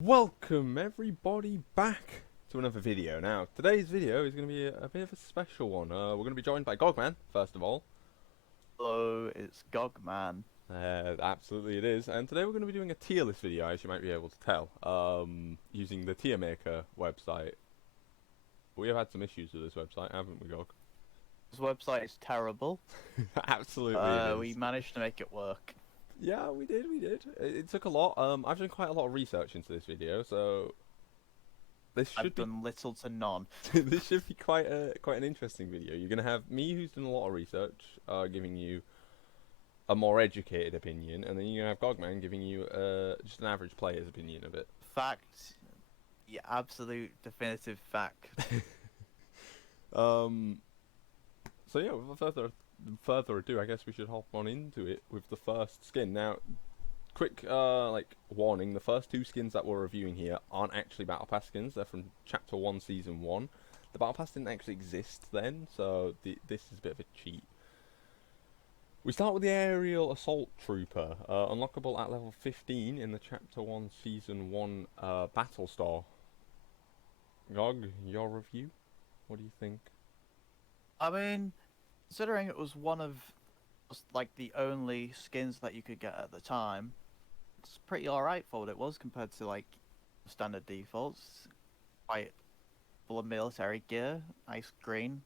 Welcome everybody back to another video. Now, today's video is going to be a bit of a special one. We're going to be joined by Gogman, first of all. Hello, it's Gogman. Absolutely it is. And today we're going to be doing a tier list video, as you might be able to tell, using the tier maker website. We have had some issues with this website, haven't we, Gog? This website is terrible. Absolutely it is. We managed to make it work. Yeah, we did. It took a lot. I've done quite a lot of research into this video, so this should I've done little to none. this should be quite an interesting video. You're gonna have me, who's done a lot of research, giving you a more educated opinion, and then you're gonna have Gogman giving you just an average player's opinion of it. Fact, yeah, absolute definitive fact. So yeah, without further ado, I guess we should hop on into it with the first skin. Now, quick like warning: the first two skins that we're reviewing here aren't actually Battle Pass skins. They're from Chapter 1, Season 1. The Battle Pass didn't actually exist then, so this is a bit of a cheat. We start with the Aerial Assault Trooper, unlockable at level 15 in the Chapter 1, Season 1 Battle Store. Gog, your review? What do you think? I mean, considering it was one of like the only skins that you could get at the time, it's pretty alright for what it was compared to like standard defaults. Quite full of military gear, nice green.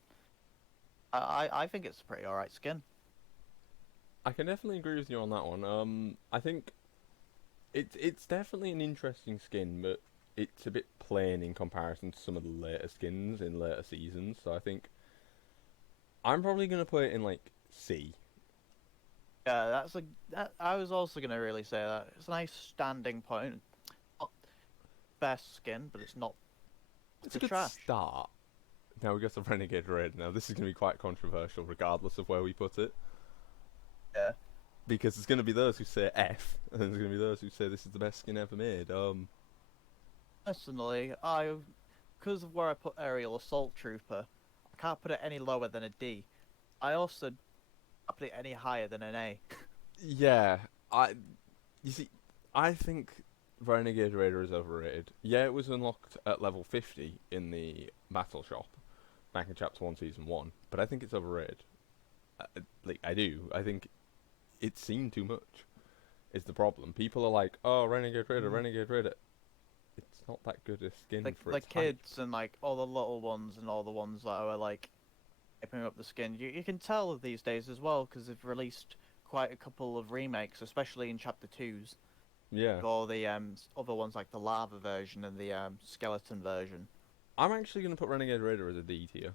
I think it's a pretty alright skin. I can definitely agree with you on that one. I think it's definitely an interesting skin, but it's a bit plain in comparison to some of the later skins in later seasons. So I think I'm probably gonna put it in like C. Yeah, I was also gonna really say that it's a nice standing point. Not best skin, but it's not It's a the good trash. start. Now we got the Renegade Radar. Now this is gonna be quite controversial, regardless of where we put it, Yeah. because there's gonna be those who say F, and there's gonna be those who say this is the best skin ever made. Personally, because of where I put Aerial Assault Trooper, I can't put it any lower than a D. I also can't put it any higher than an A. Yeah, you see, I think Renegade Radar is overrated. Yeah, it was unlocked at level 50 in the battle shop back in Chapter 1, Season 1, but I think it's overrated. Like, I do. I think it's seen too much, is the problem. People are like, oh, Renegade Radar, Mm. Renegade Radar. It's not that good a skin Like for the its hype. kids and like all the little ones and all the ones that are like hyping up the skin. You can tell these days as well because they've released quite a couple of remakes, especially in Chapter 2s. Yeah. Or the other ones like the lava version and the skeleton version. I'm actually going to put Renegade Radar as a D tier.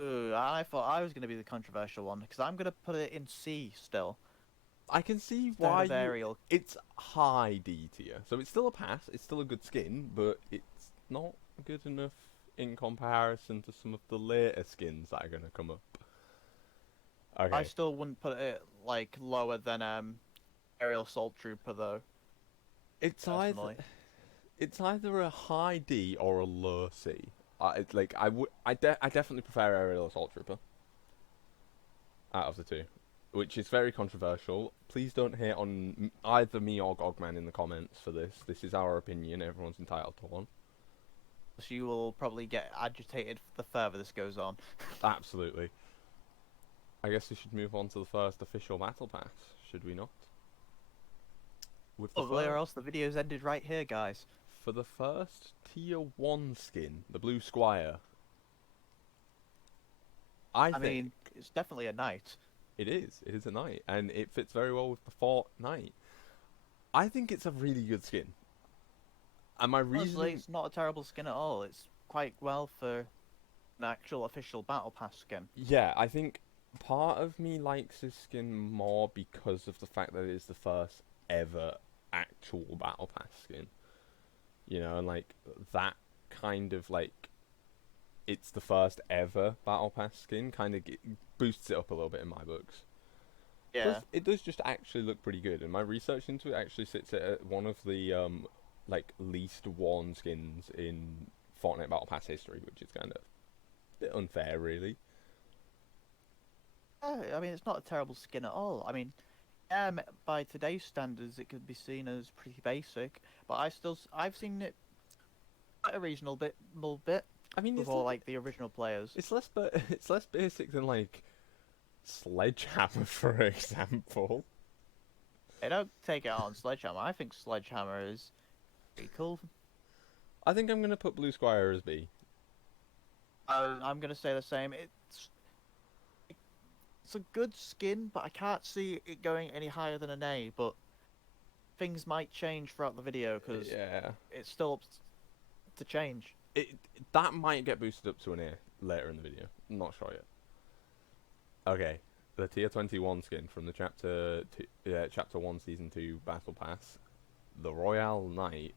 Ooh, I thought I was going to be the controversial one because I'm going to put it in C still I can see instead why of you... aerial. It's high D tier. So it's still a pass, it's still a good skin, but it's not good enough in comparison to some of the later skins that are going to come up. I Okay. still wouldn't put it like lower than aerial assault trooper though, It's either personally. it's either a high D or a low C. It's like I definitely prefer Aerial Assault Trooper out of the two, which is very controversial. Please don't hate on either me or Gogman in the comments for this. This is our opinion. Everyone's entitled to one. So you will probably get agitated the further this goes on. Absolutely. I guess we should move on to the first official battle pass, should we not? With the Or first, else the video's ended right here, guys. for the first tier 1 skin, the blue Squire. I I think mean, it's definitely a knight. it is. It is a knight, and it fits very well with the Fortnite. I think it's a really good skin. And my Honestly, reasoning... it's not a terrible skin at all. It's quite well for an actual official battle pass skin. Yeah, I think part of me likes this skin more because of the fact that it is the first ever actual Battle Pass skin. You know, and like that kind of like it's the first ever Battle Pass skin kind of boosts it up a little bit in my books. Yeah. It does just actually look pretty good, and my research into it actually sits at one of the like least worn skins in Fortnite Battle Pass history, which is kind of a bit unfair, really. I mean, it's not a terrible skin at all. I mean, By today's standards, it could be seen as pretty basic, but I've seen it quite a reasonable bit I mean, before like the original players. it's less, but it's less basic than like Sledgehammer, for example. They don't take it on Sledgehammer. I think Sledgehammer is pretty cool. I think I'm gonna put Blue Squire as B. I'm gonna say the same. It's a good skin, but I can't see it going any higher than an A. But things might change throughout the video because Yeah, it's still up to change. it that might get boosted up to an A later in the video. I'm not sure yet. Okay, the tier 21 skin from the chapter 1 season 2 battle pass, the Royale Knight.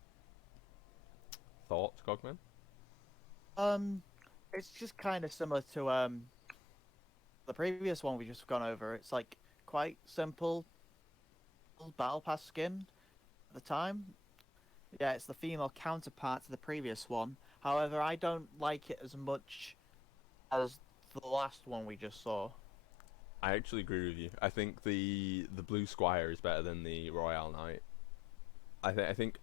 Thoughts, Cogman? It's just kind of similar to the previous one we just gone over. It's like quite simple battle pass skin at the time. Yeah, it's the female counterpart to the previous one. However, I don't like it as much as the last one we just saw. I actually agree with you. I think the Blue Squire is better than the Royale Knight. I think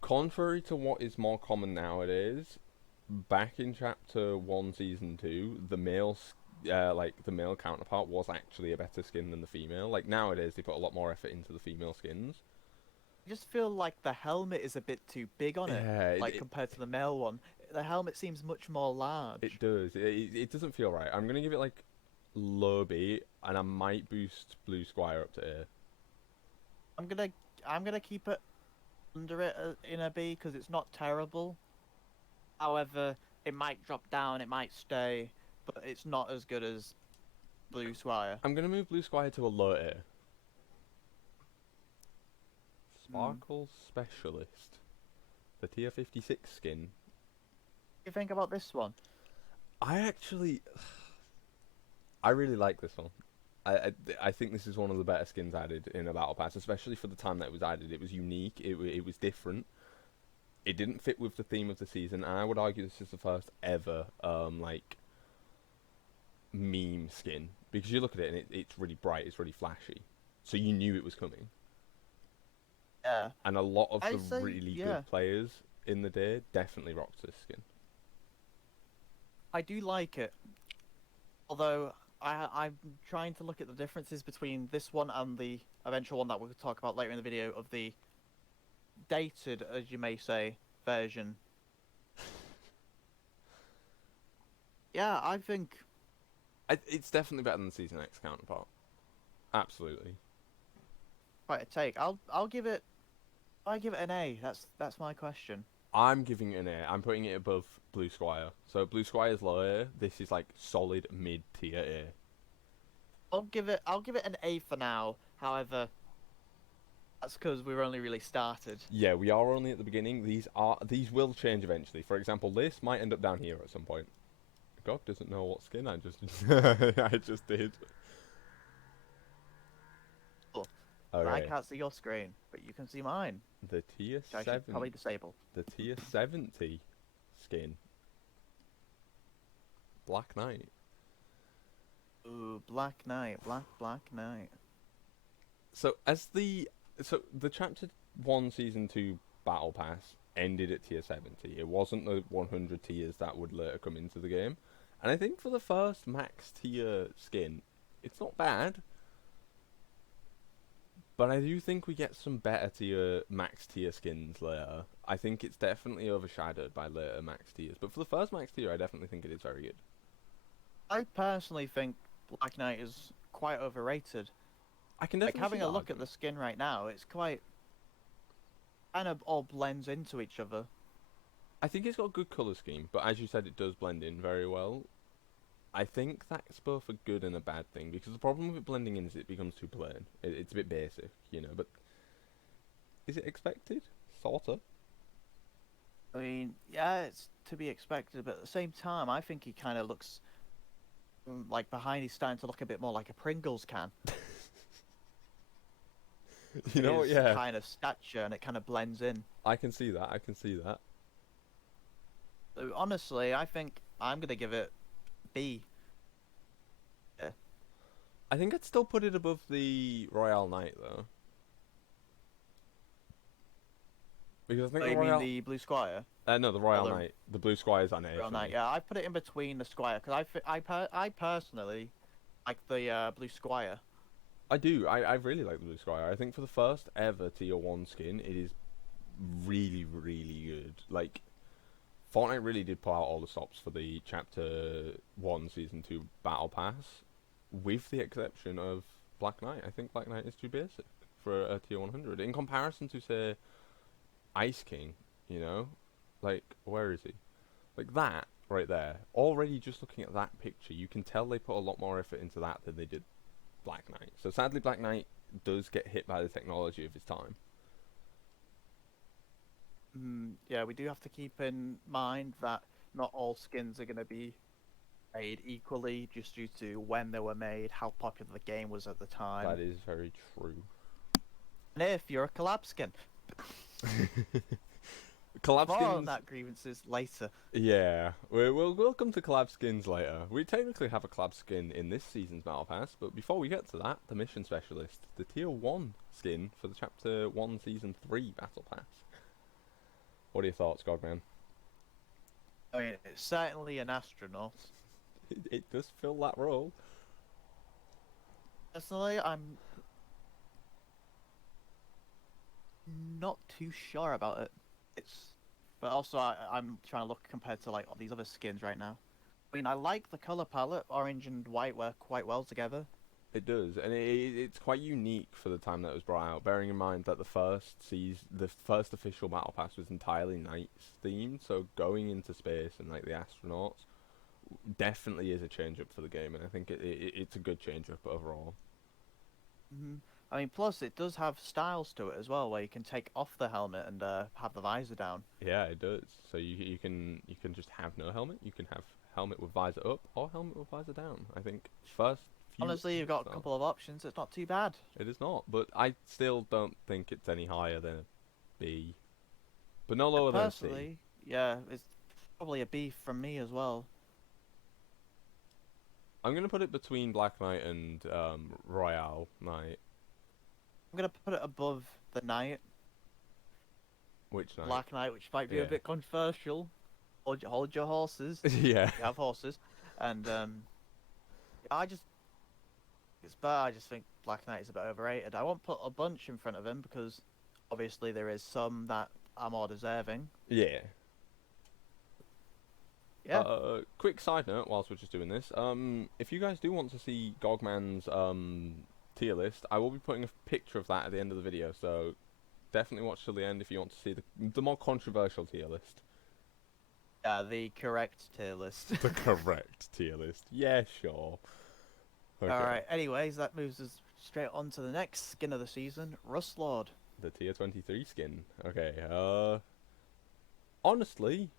contrary to what is more common nowadays, back in chapter 1 season 2, the male counterpart was actually a better skin than the female. Like nowadays they put a lot more effort into the female skins. I just feel like the helmet is a bit too big on it, Yeah, like compared to the male one. The helmet seems much more large. it does. It doesn't feel right. I'm gonna give it like low B, and I might boost Blue Squire up to A. I'm gonna keep it under it in a B because it's not terrible. However, it might drop down, it might stay, but it's not as good as Blue Squire. I'm gonna move Blue Squire to a low A. Sparkle Specialist, the tier 56 skin. What do you think about this one? I really like this one. I think this is one of the better skins added in a battle pass, especially for the time that it was added. It was unique. It was different. It didn't fit with the theme of the season, and I would argue this is the first ever like meme skin, because you look at it and it's really bright, it's really flashy, so you knew it was coming. Yeah. And a lot of I'd the say, really yeah. good players in the day definitely rocked this skin. I do like it. Although I'm trying to look at the differences between this one and the eventual one that we'll talk about later in the video of the dated, as you may say, version. Yeah, I think It's definitely better than the Season X counterpart. Absolutely. quite a take. I give it an A. That's my question. I'm giving it an A. I'm putting it above Blue Squire. So Blue Squire's low A. This is like solid mid-tier A. I'll give it an A for now. However, that's because we've only really started. Yeah, we are only at the beginning. These will change eventually. For example, this might end up down here at some point. God doesn't know what skin I just I just did. Cool. Okay. I can't see your screen, but you can see mine. The tier Which I should 7. probably disable. The tier 70 skin. Black Knight. Ooh, Black Knight, Black Knight. So the chapter 1 season 2 battle pass ended at tier 70. It wasn't the 100 tiers that would later come into the game. And I think for the first max tier skin, it's not bad. But I do think we get some better tier max tier skins later. I think it's definitely overshadowed by later max tiers. But for the first max tier, I definitely think it is very good. I personally think Black Knight is quite overrated. I can Like definitely having see a that look at the argument. skin right now, it's quite kind of all blends into each other. I think it's got a good colour scheme, but as you said, it does blend in very well. I think that's both a good and a bad thing, because the problem with it blending in is it becomes too plain. It's a bit basic, you know, but is it expected? Sorta. I mean, yeah, it's to be expected, but at the same time, I think he kind of looks like behind. He's starting to look a bit more like a Pringles can. You know what, His yeah. kind of stature, and it kind of blends in. I can see that, I can see that. So honestly, I think I'm gonna give it B. Yeah. I think I'd still put it above the Royale Knight though, because I think Oh, the you mean Royale. the Blue Squire? No, the Or Royale the Knight. The Blue Squire's on A Real for Knight? me. Yeah, I put it in between the Squire because I personally like the Blue Squire. I do. I really like the Blue Squire. I think for the first ever Tier 1 skin, it is really, really good. Like, Fortnite really did pull out all the stops for the Chapter 1 Season 2 Battle Pass, with the exception of Black Knight. I think Black Knight is too basic for a Tier 100. In comparison to, say, Ice King, you know? Like, where is he? Like that, right there. Already just looking at that picture, you can tell they put a lot more effort into that than they did Black Knight. So sadly, Black Knight does get hit by the technology of his time. Yeah, we do have to keep in mind that not all skins are going to be made equally, just due to when they were made, how popular the game was at the time, That is very true. and if you're a collab skin. Collab More skins. on that grievances later. Yeah, we'll come to collab skins later. We technically have a collab skin in this season's Battle Pass, but before we get to that, the Mission Specialist, the Tier 1 skin for the Chapter 1 Season 3 Battle Pass. What are your thoughts, Gogman? I mean, it's certainly an astronaut. It does fill that role. Personally, I'm not too sure about it. But also I'm trying to look compared to like all these other skins right now. I mean, I like the color palette. Orange and white work quite well together. It does, and it's quite unique for the time that it was brought out. Bearing in mind that the first official Battle Pass was entirely Knights themed, so going into space and like the astronauts definitely is a change up for the game, and I think it's a good change up overall. I mean, plus it does have styles to it as well, where you can take off the helmet and have the visor down. Yeah, it does. So you can just have no helmet. You can have helmet with visor up or helmet with visor down. I think first few Honestly, you've got a couple of options. It's not too bad. It is not, but I still don't think it's any higher than a B, but no lower than a C. Personally, yeah, it's probably a B from me as well. I'm gonna put it between Black Knight and Royale Knight. I'm gonna put it above the Knight, Which Knight? Black Knight, which might be Yeah. a bit controversial. Hold your horses. Yeah. You have horses, and I just I just think Black Knight is a bit overrated. I won't put a bunch in front of him because obviously there is some that are more deserving. Yeah. Yeah. Quick side note, whilst we're just doing this, if you guys do want to see Gogman's tier list, I will be putting a picture of that at the end of the video, so definitely watch till the end if you want to see the more controversial tier list. Yeah, the correct tier list. The correct tier list. Yeah, sure. Okay. Alright, anyways, that moves us straight on to the next skin of the season, Rustlord. The tier 23 skin. Okay, honestly,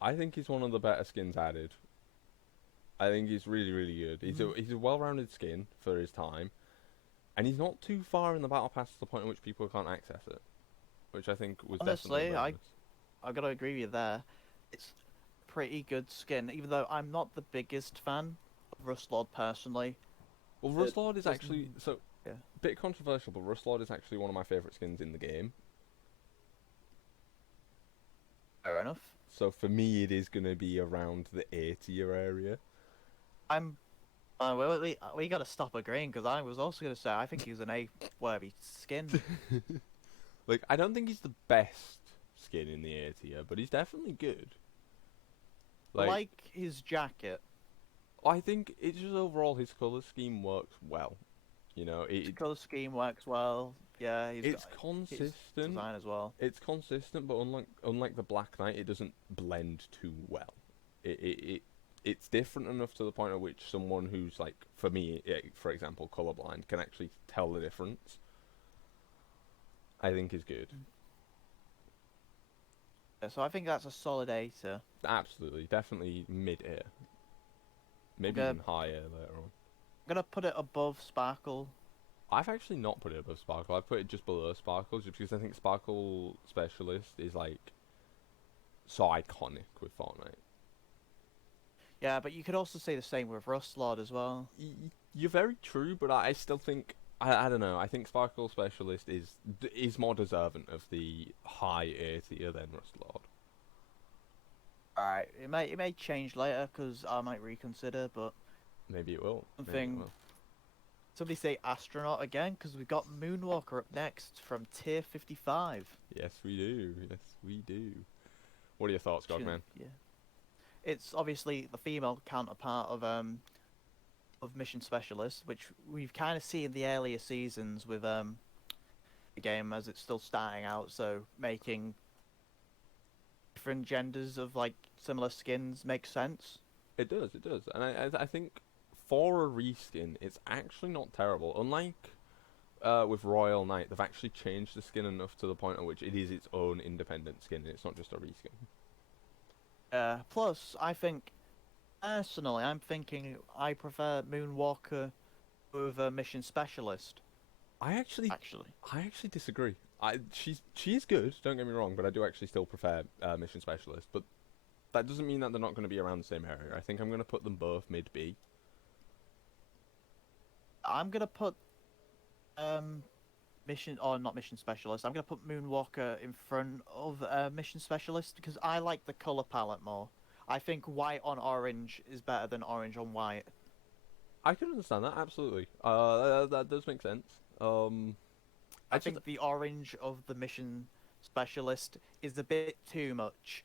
I think he's one of the better skins added. I think he's really, really good. He's a well-rounded skin for his time, and he's not too far in the battle pass to the point at which people can't access it, which I think was Honestly, definitely a bonus. I've got to agree with you there. It's a pretty good skin, even though I'm not the biggest fan of Rustlord personally. Well, Rustlord is actually yeah. bit controversial, but Rustlord is actually one of my favourite skins in the game. Fair enough. So for me, it is going to be around the A tier area. I'm. We got to stop agreeing because I was also going to say I think he's an A-worthy skin. Like, I don't think he's the best skin in the A tier, but he's definitely good. Like his jacket. I think it's just overall his colour scheme works well. You know, His colour scheme works well. Yeah, it's his consistent. design as well. It's consistent, but unlike the Black Knight, it doesn't blend too well. It's different enough to the point at which someone who's like, for me, for example, colorblind, can actually tell the difference. I think is good. Yeah, so I think that's a solid A tier. Absolutely, definitely mid A. Maybe Okay. even higher later on. I'm gonna put it above Sparkle. I've actually not put it above Sparkle. I've put it just below Sparkle, just because I think Sparkle Specialist is like so iconic with Fortnite. Yeah, but you could also say the same with Rustlord as well. You're very true, but I still think I don't know. I think Sparkle Specialist is more deserving of the high A tier than Rustlord. Alright, it may change later because I might reconsider, but Maybe it will. Maybe it something. will. Somebody say Astronaut again because we've got Moonwalker up next from tier 55. Yes, we do. Yes, we do. What are your thoughts, Gogman? Yeah. It's obviously the female counterpart of Mission Specialist, which we've kind of seen in the earlier seasons with the game as it's still starting out, so making different genders of like similar skins makes sense. It does, and I think for a reskin, it's actually not terrible. Unlike with Royal Knight, they've actually changed the skin enough to the point at which it is its own independent skin, and it's not just a reskin. Plus, I think personally, I'm thinking I prefer Moonwalker over Mission Specialist. I actually Actually, disagree. She is good. Don't get me wrong, but I do actually still prefer Mission Specialist. But that doesn't mean that they're not going to be around the same area. I think I'm going to put them both mid B. I'm gonna put Mission or not Mission Specialist. I'm gonna put Moonwalker in front of Mission Specialist because I like the color palette more. I think white on orange is better than orange on white. I can understand that absolutely. That does make sense. I think the orange of the Mission Specialist is a bit too much.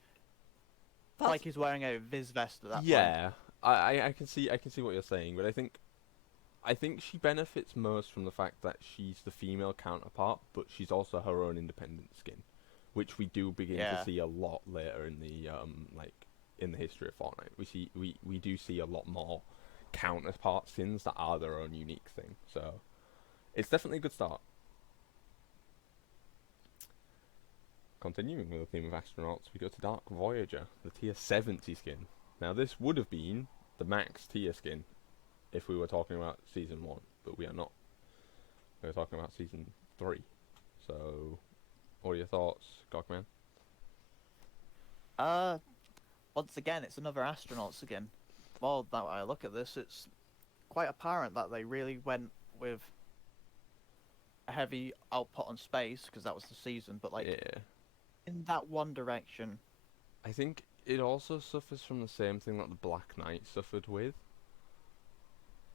Like he's wearing a Viz vest at that point. Yeah, I can see what you're saying, but I think she benefits most from the fact that she's the female counterpart, but she's also her own independent skin, which we do begin to see a lot later in the in the history of Fortnite. We do see a lot more counterpart skins that are their own unique thing. So it's definitely a good start. Continuing with the theme of astronauts, we go to Dark Voyager, the tier 70 skin. Now this would have been the max tier skin if we were talking about season 1, but we are not. We're talking about season 3. So, what are your thoughts, Gogman? Once again, it's another astronauts again. Well, now I look at this, it's quite apparent that they really went with a heavy output on space because that was the season, but like in that one direction. I think it also suffers from the same thing that the Black Knight suffered with.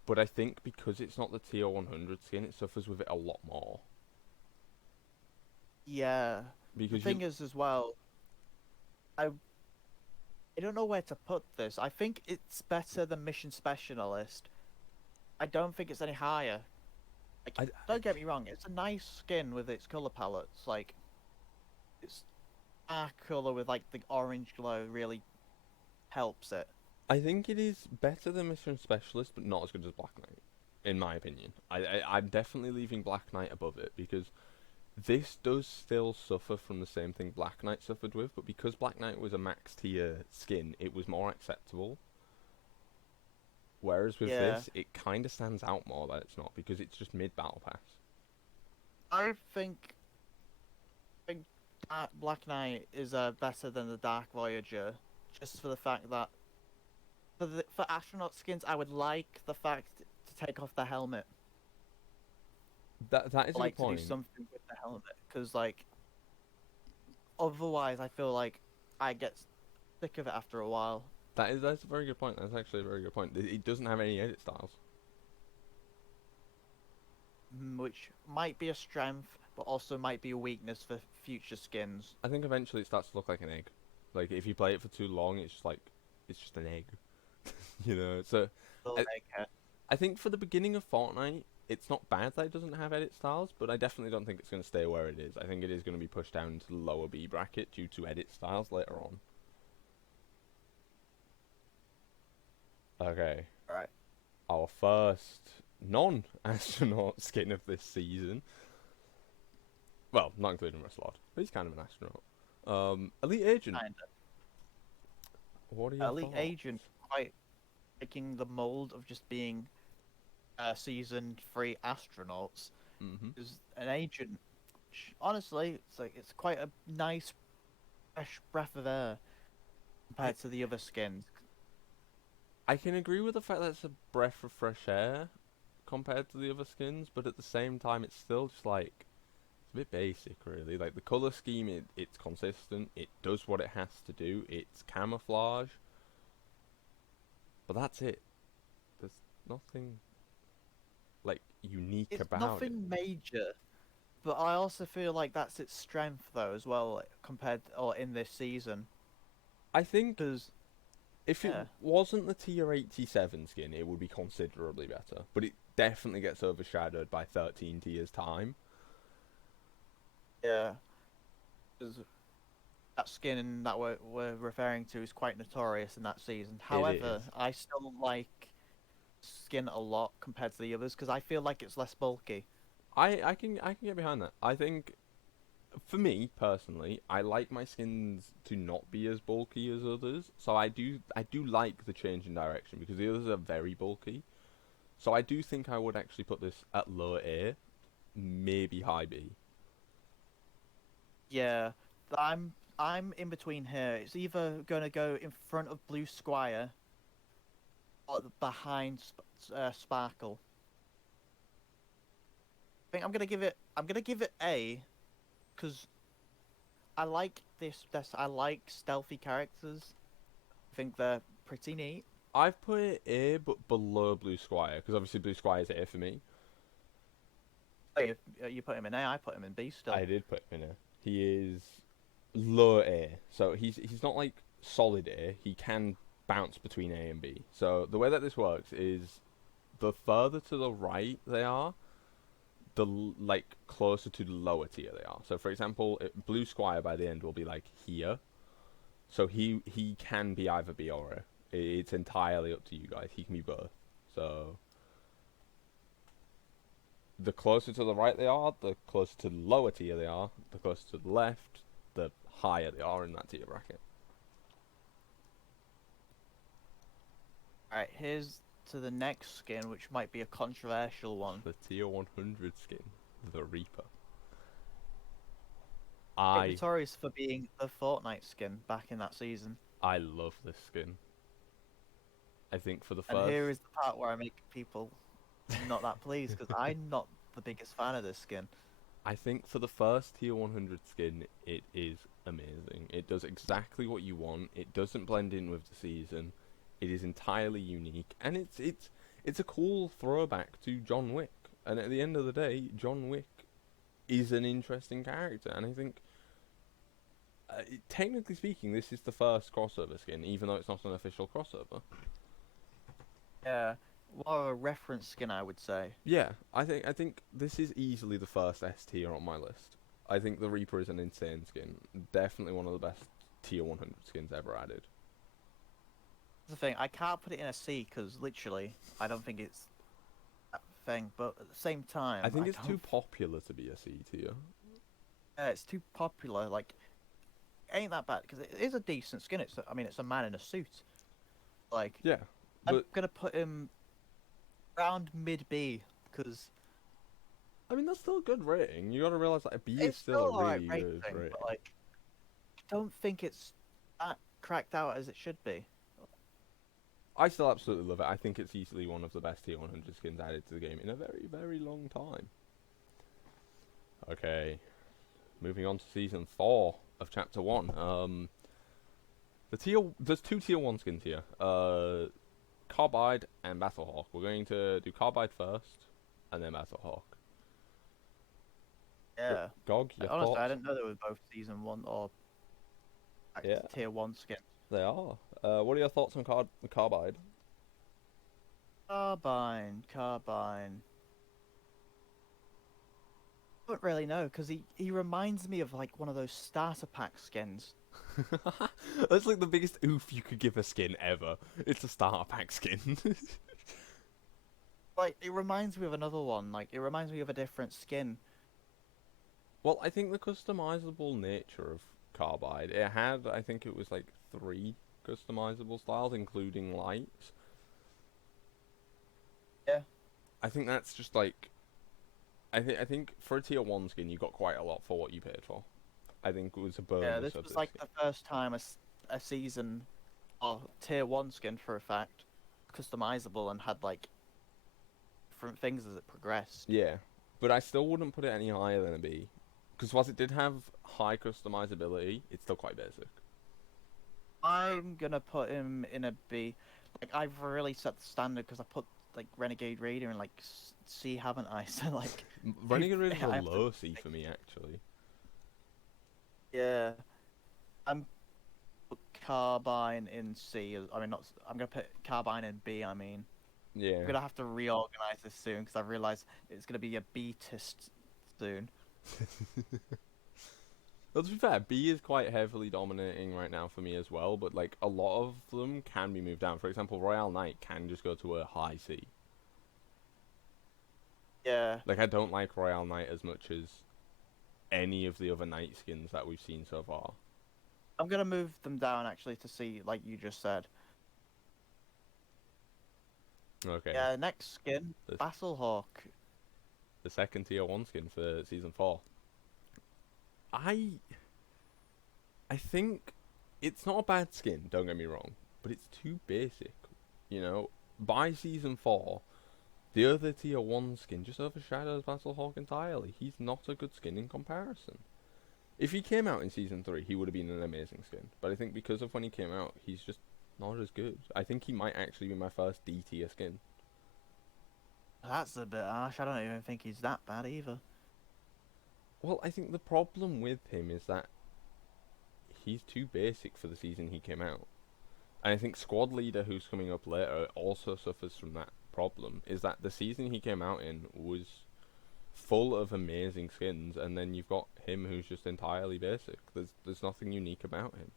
But I think because it's not the tier 100 skin, it suffers with it a lot more. Yeah. Because the thing is as well, I don't know where to put this. I think it's better than Mission Specialist. I don't think it's any higher. Like, don't get me wrong, it's a nice skin with its color palettes. Like, it's dark color with like the orange glow really helps it. I think it is better than Mission Specialist, but not as good as Black Knight, in my opinion. I'm definitely leaving Black Knight above it, because this does still suffer from the same thing Black Knight suffered with, but because Black Knight was a max tier skin, it was more acceptable. Whereas with this, it kind of stands out more that it's not, because it's just mid-battle pass. I think Black Knight is better than the Dark Voyager, just for the fact that for astronaut skins, I would like the fact to take off the helmet. That is a good point. To do something with the helmet, because like otherwise, I feel like I get sick of it after a while. That's a very good point. That's actually a very good point. It doesn't have any edit styles, which might be a strength, but also might be a weakness for future skins. I think eventually it starts to look like an egg. Like if you play it for too long, it's just an egg. You know, so I think for the beginning of Fortnite, it's not bad that it doesn't have edit styles, but I definitely don't think it's going to stay where it is. I think it is going to be pushed down to the lower B bracket due to edit styles later on. Okay. Alright. Our first non-astronaut skin of this season. Well, not including Rustlord, but he's kind of an astronaut. Elite Agent. Kinda. What are your Elite thoughts? Agent quite taking the mold of just being season 3 astronauts. Is an agent. Honestly, it's quite a nice, fresh breath of air compared to the other skins. I can agree with the fact that it's a breath of fresh air compared to the other skins, but at the same time, it's still just like it's a bit basic, really. Like the color scheme, it's consistent. It does what it has to do. It's camouflage, but that's it. There's nothing like unique It's about it. nothing major, but I also feel like that's its strength though as well, like, compared or in this season. I think Because if it yeah, wasn't the tier 87 skin, it would be considerably better. But it definitely gets overshadowed by 13 tiers time. yeah, 'cause that skin that we're referring to is quite notorious in that season. It is. However, I still like skin a lot compared to the others because I feel like it's less bulky. I can get behind that. I think for me personally, I like my skins to not be as bulky as others. So I do like the change in direction because the others are very bulky. So I do think I would actually put this at low A, maybe high B. Yeah, I'm in between here. It's either gonna go in front of Blue Squire or behind Sparkle. I think I'm gonna give it A because I like this. I like stealthy characters. I think they're pretty neat. I've put it A, but below Blue Squire because obviously Blue Squire is A for me. Oh, you put him in A, I put him in B still. I did put him in A. He is low A, so he's not like solid A. He can bounce between A and B. So the way that this works is the further to the right they are, like closer to the lower tier they are. So for example, Blue Squire by the end will be like here. So he can be either B or A. It's entirely up to you guys. He can be both. So the closer to the right they are, the closer to the lower tier they are, the closer to the left, the higher they are in that tier bracket. Alright, here's to the next skin, which might be a controversial one. The tier 100 skin, the Reaper. Pretty I notorious for being the Fortnite skin back in that season. I love this skin. I think for the And first, here is the part where I make people not that pleased because I'm not the biggest fan of this skin. I think for the first tier 100 skin, it is amazing. It does exactly what you want. It doesn't blend in with the season. It is entirely unique, and it's a cool throwback to John Wick. And at the end of the day, John Wick is an interesting character, and I think, technically speaking, this is the first crossover skin, even though it's not an official crossover. Yeah, more of a reference skin, I would say. Yeah, I think this is easily the first S tier on my list. I think the Reaper is an insane skin. Definitely one of the best tier 100 skins ever added. That's the thing, I can't put it in a C because literally, I don't think it's that thing. But at the same time, I think it's too don't- popular to be a C tier. Yeah, it's too popular. Like, it ain't that bad because it is a decent skin. I mean, it's a man in a suit. Like, Yeah, I'm but gonna put him around mid B because I mean that's still a good rating. You gotta realize that a B is it's still a alright really good rating, rating. but like, I don't think it's that cracked out as it should be. I still absolutely love it. I think it's easily one of the best tier 100 skins added to the game in a very, very long time. Okay, moving on to season 4 of chapter 1. There's two tier 1 skins here. Carbide and Battlehawk. We're going to do Carbide first, and then Battlehawk. Yeah. Gog, your Honestly, I thoughts? didn't know they were both season 1 or like, Yeah. tier 1 skins. They are. What are your thoughts on Carbide? Carbine. I don't really know because he reminds me of like one of those starter pack skins. That's like the biggest oof you could give a skin ever. It's a starter pack skin. Like it reminds me of another one. Like it reminds me of a different skin. Well, I think the customizable nature of Carbide, I think it was like 3 customizable styles, including lights. Yeah. I think that's just like, I think for a tier 1 skin, you got quite a lot for what you paid for. I think it was a bonus Yeah, this of was this like skin. the first time a season or tier 1 skin for a fact. customizable and had like different things as it progressed. Yeah, but I still wouldn't put it any higher than a B, because whilst it did have high customizability, it's still quite basic. I'm gonna put him in a B. Like I've really set the standard because I put like Renegade Radar in like C, haven't I? So like Renegade Radar is I a have to, low C for me, actually. yeah, I'm put Carbine in C. I mean, not. I'm gonna put Carbine in B. I mean, I'm Yeah. gonna have to reorganize this soon because I've realized it's gonna be a B test soon. Well, to be fair, B is quite heavily dominating right now for me as well, but like a lot of them can be moved down. For example, Royale Knight can just go to a high C. Yeah, Like, I don't like Royale Knight as much as any of the other Knight skins that we've seen so far. I'm gonna move them down actually to see, like you just said. Okay. Yeah, next skin, The, Battlehawk. the second tier 1 skin for Season 4. I think it's not a bad skin, don't get me wrong, but it's too basic. You know, by Season 4, the other tier 1 skin just overshadows Battlehawk entirely. He's not a good skin in comparison. If he came out in Season 3, he would have been an amazing skin. But I think because of when he came out, he's just not as good. I think he might actually be my first D tier skin. That's a bit harsh. I don't even think he's that bad either. Well, I think the problem with him is that he's too basic for the season he came out. And I think Squad Leader, who's coming up later, also suffers from that problem. Is that the season he came out in was full of amazing skins, and then you've got him who's just entirely basic. There's nothing unique about him.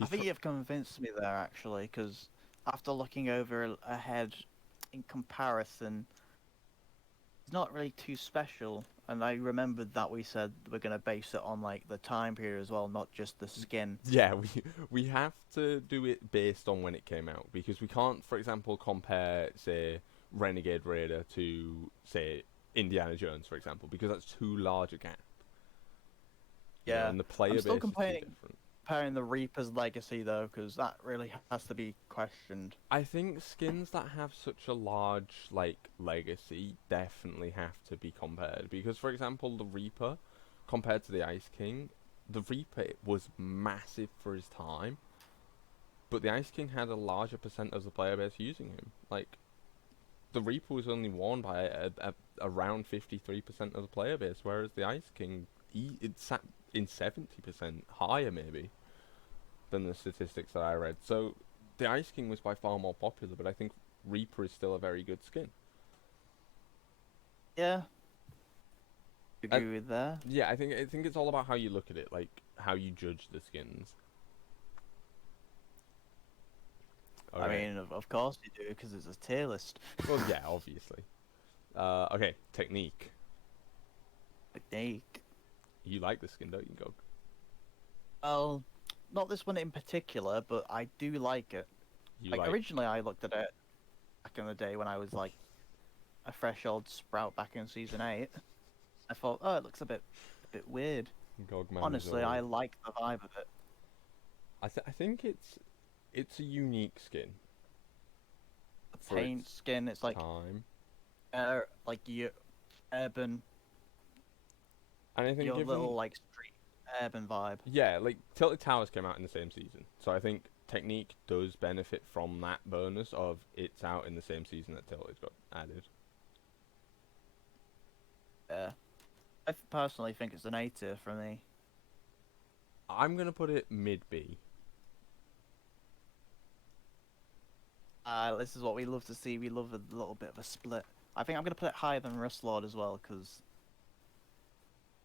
I think you've convinced me there actually, because after looking over ahead, in comparison, it's not really too special. And I remembered that we said we're gonna base it on like the time period as well, not just the skin. Yeah, we have to do it based on when it came out, because we can't, for example, compare, say, Renegade Radar to, say, Indiana Jones, for example, because that's too large a gap. You know, Yeah, and the player I'm still base is too different. comparing the Reaper's legacy though, because that really has to be questioned. I think skins that have such a large, like, legacy definitely have to be compared, because, for example, the Reaper, compared to the Ice King, the Reaper was massive for his time, but the Ice King had a larger percent of the player base using him. Like, the Reaper was only worn by around 53% of the player base, whereas the Ice King, it sat in 70% higher, maybe, than the statistics that I read. So, the Ice King was by far more popular, but I think Reaper is still a very good skin. Yeah, agree with that. Yeah, I think it's all about how you look at it, like how you judge the skins. I mean, of course you do, because it's a tier list. Well, yeah, obviously. Okay, technique. Technique. You like the skin, don't you, Gog? Well, not this one in particular, but I do like it. You Like like originally, I looked at it back in the day when I was like a fresh old sprout back in season 8. I thought, oh, it looks a bit weird. Gog Man? Honestly, I like the vibe of it. I think it's a unique skin. The For paint its skin, it's like time. like your urban, And I think your given, little like street urban vibe. yeah, like Tilted Towers came out in the same season, so I think technique does benefit from that bonus of it's out in the same season that Tilted got added. Yeah, I personally think it's an A tier for me. I'm gonna put it mid B. This is what we love to see. We love a little bit of a split. I think I'm gonna put it higher than Rustlord as well, because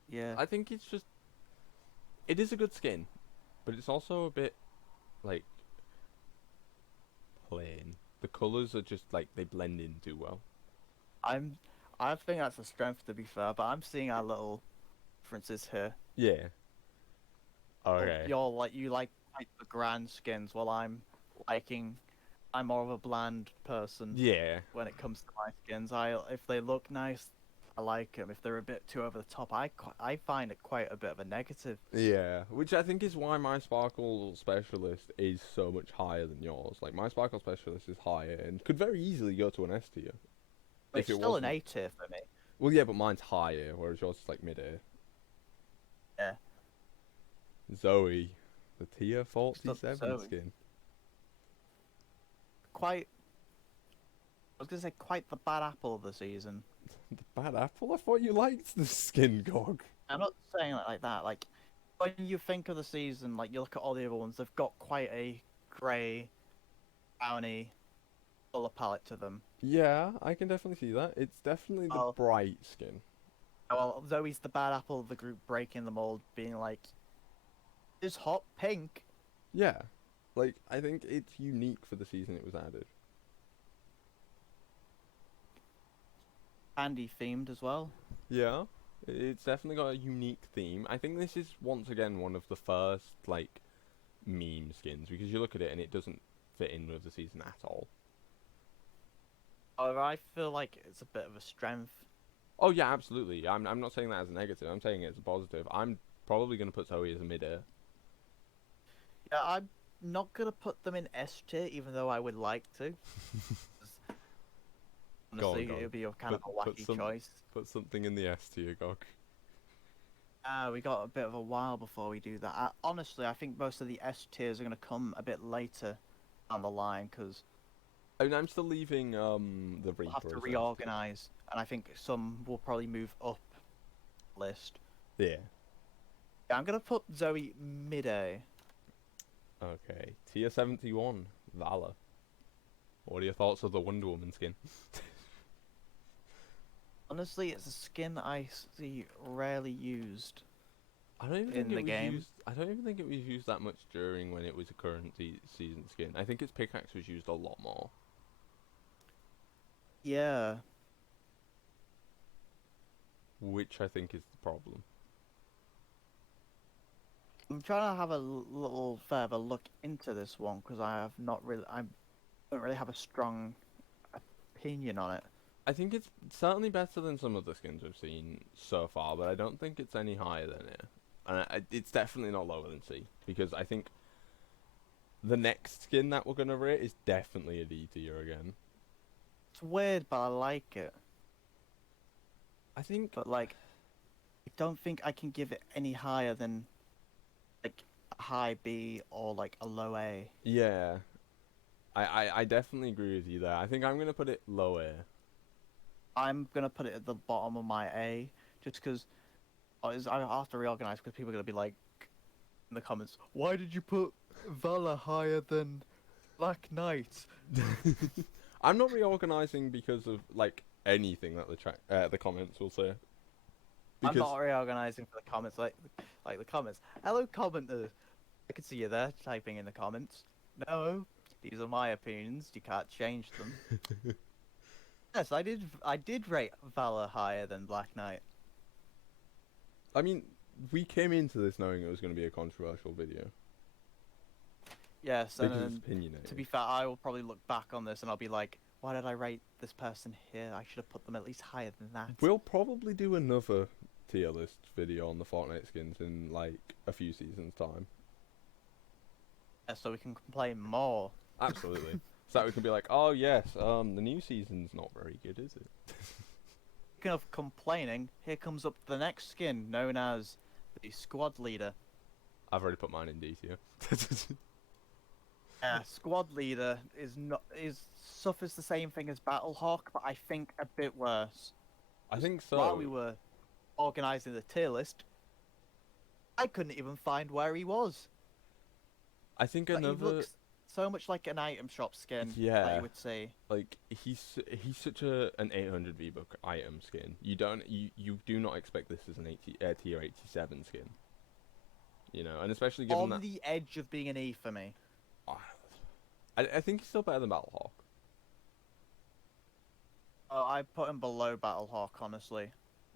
yeah, I think it's just, it is a good skin, but it's also a bit like plain. The colors are just like they blend in too well. I think that's a strength to be fair, but I'm seeing our little differences here. Yeah. Okay. You like the grand skins, while I'm more of a bland person Yeah. when it comes to my skins. If they look nice, I like them. If they're a bit too over the top, I find it quite a bit of a negative. Yeah, which I think is why my Sparkle Specialist is so much higher than yours. Like, my Sparkle Specialist is higher and could very easily go to an S tier. But If it's it still an wasn't. A tier for me. Well, yeah, but mine's higher, whereas yours is like mid-A. Yeah. Zoe, the tier 47 Zoe. skin. Quite. I was gonna say quite the bad apple of the season. The bad apple? I thought you liked the skin, Gog. I'm not saying it like that. Like when you think of the season, like you look at all the other ones, they've got quite a grey, browny colour palette to them. Yeah, I can definitely see that. It's definitely the Oh. bright skin. Well, Zoe's the bad apple of the group, breaking the mold, being like, "Is hot pink." Yeah, like, I think it's unique for the season it was added. Andy themed as well. Yeah, it's definitely got a unique theme. I think this is, once again, one of the first, like, meme skins, because you look at it and it doesn't fit in with the season at all. However, I feel like it's a bit of a strength. Oh, yeah, absolutely. I'm not saying that as a negative. I'm saying it as a positive. I'm probably going to put Zoe as a mid-A. Yeah, I'm not gonna put them in S tier, even though I would like to. Honestly, go on. it would be a kind of a Put wacky choice. Put something in the S tier, Gog. We got a bit of a while before we do that. Honestly, I think most of the S tiers are gonna come a bit later down the line because I mean, I'm still leaving the we'll Reaper have to as S reorganize, and I think some will probably move up list. tier. Yeah, I'm gonna put Zoe mid A. Yeah. Okay. Tier 71, Valor. What are your thoughts of the Wonder Woman skin? Honestly, it's a skin I see rarely used. I don't even In think the it was game. used. I don't even think it was used that much during when it was a current season skin. I think its pickaxe was used a lot more. Yeah. Which I think is the problem. I'm trying to have a little further look into this one because I don't really have a strong opinion on it. I think it's certainly better than some of the skins we've seen so far, but I don't think it's any higher than it. And it's definitely not lower than C, because I think the next skin that we're going to rate is definitely a D tier again. It's weird, but I like it. I think... But like, I don't think I can give it any higher than like a high B or like a low A. Yeah. I definitely agree with you there. I think I'm going to put it lower. I'm gonna put it at the bottom of my A just because I have to reorganize because people are gonna be like in the comments, why did you put Valor higher than Black Knight? I'm not reorganizing because of like anything that the comments will say. I'm not reorganizing for the comments like the comments. Hello, commenter. I can see you there typing in the comments. No, these are my opinions. You can't change them. Yes, I did rate Valor higher than Black Knight. I mean, we came into this knowing it was going to be a controversial video. Yes, Because and it's opinionated. to be fair, I will probably look back on this and I'll be like, why did I rate this person here? I should have put them at least higher than that. We'll probably do another tier list video on the Fortnite skins in like a few seasons' time. Yeah, so we can complain more. Absolutely. So that we can be like, oh yes, the new season's not very good, is it? Speaking of complaining, here comes up the next skin known as the Squad Leader. I've already put mine in D tier. Yeah, Squad Leader suffers the same thing as Battlehawk, but I think a bit worse. I think so. While we were organising the tier list, I couldn't even find where he was. I think But he another... looks so much like an item shop skin that Yeah. you would see. Like, he's such an 800 V-Buck item skin. You do not expect this as an tier 87 skin. You know, and especially given On that... the edge of being an E for me. I think he's still better than Battlehawk. Oh, I put him below Battlehawk, honestly.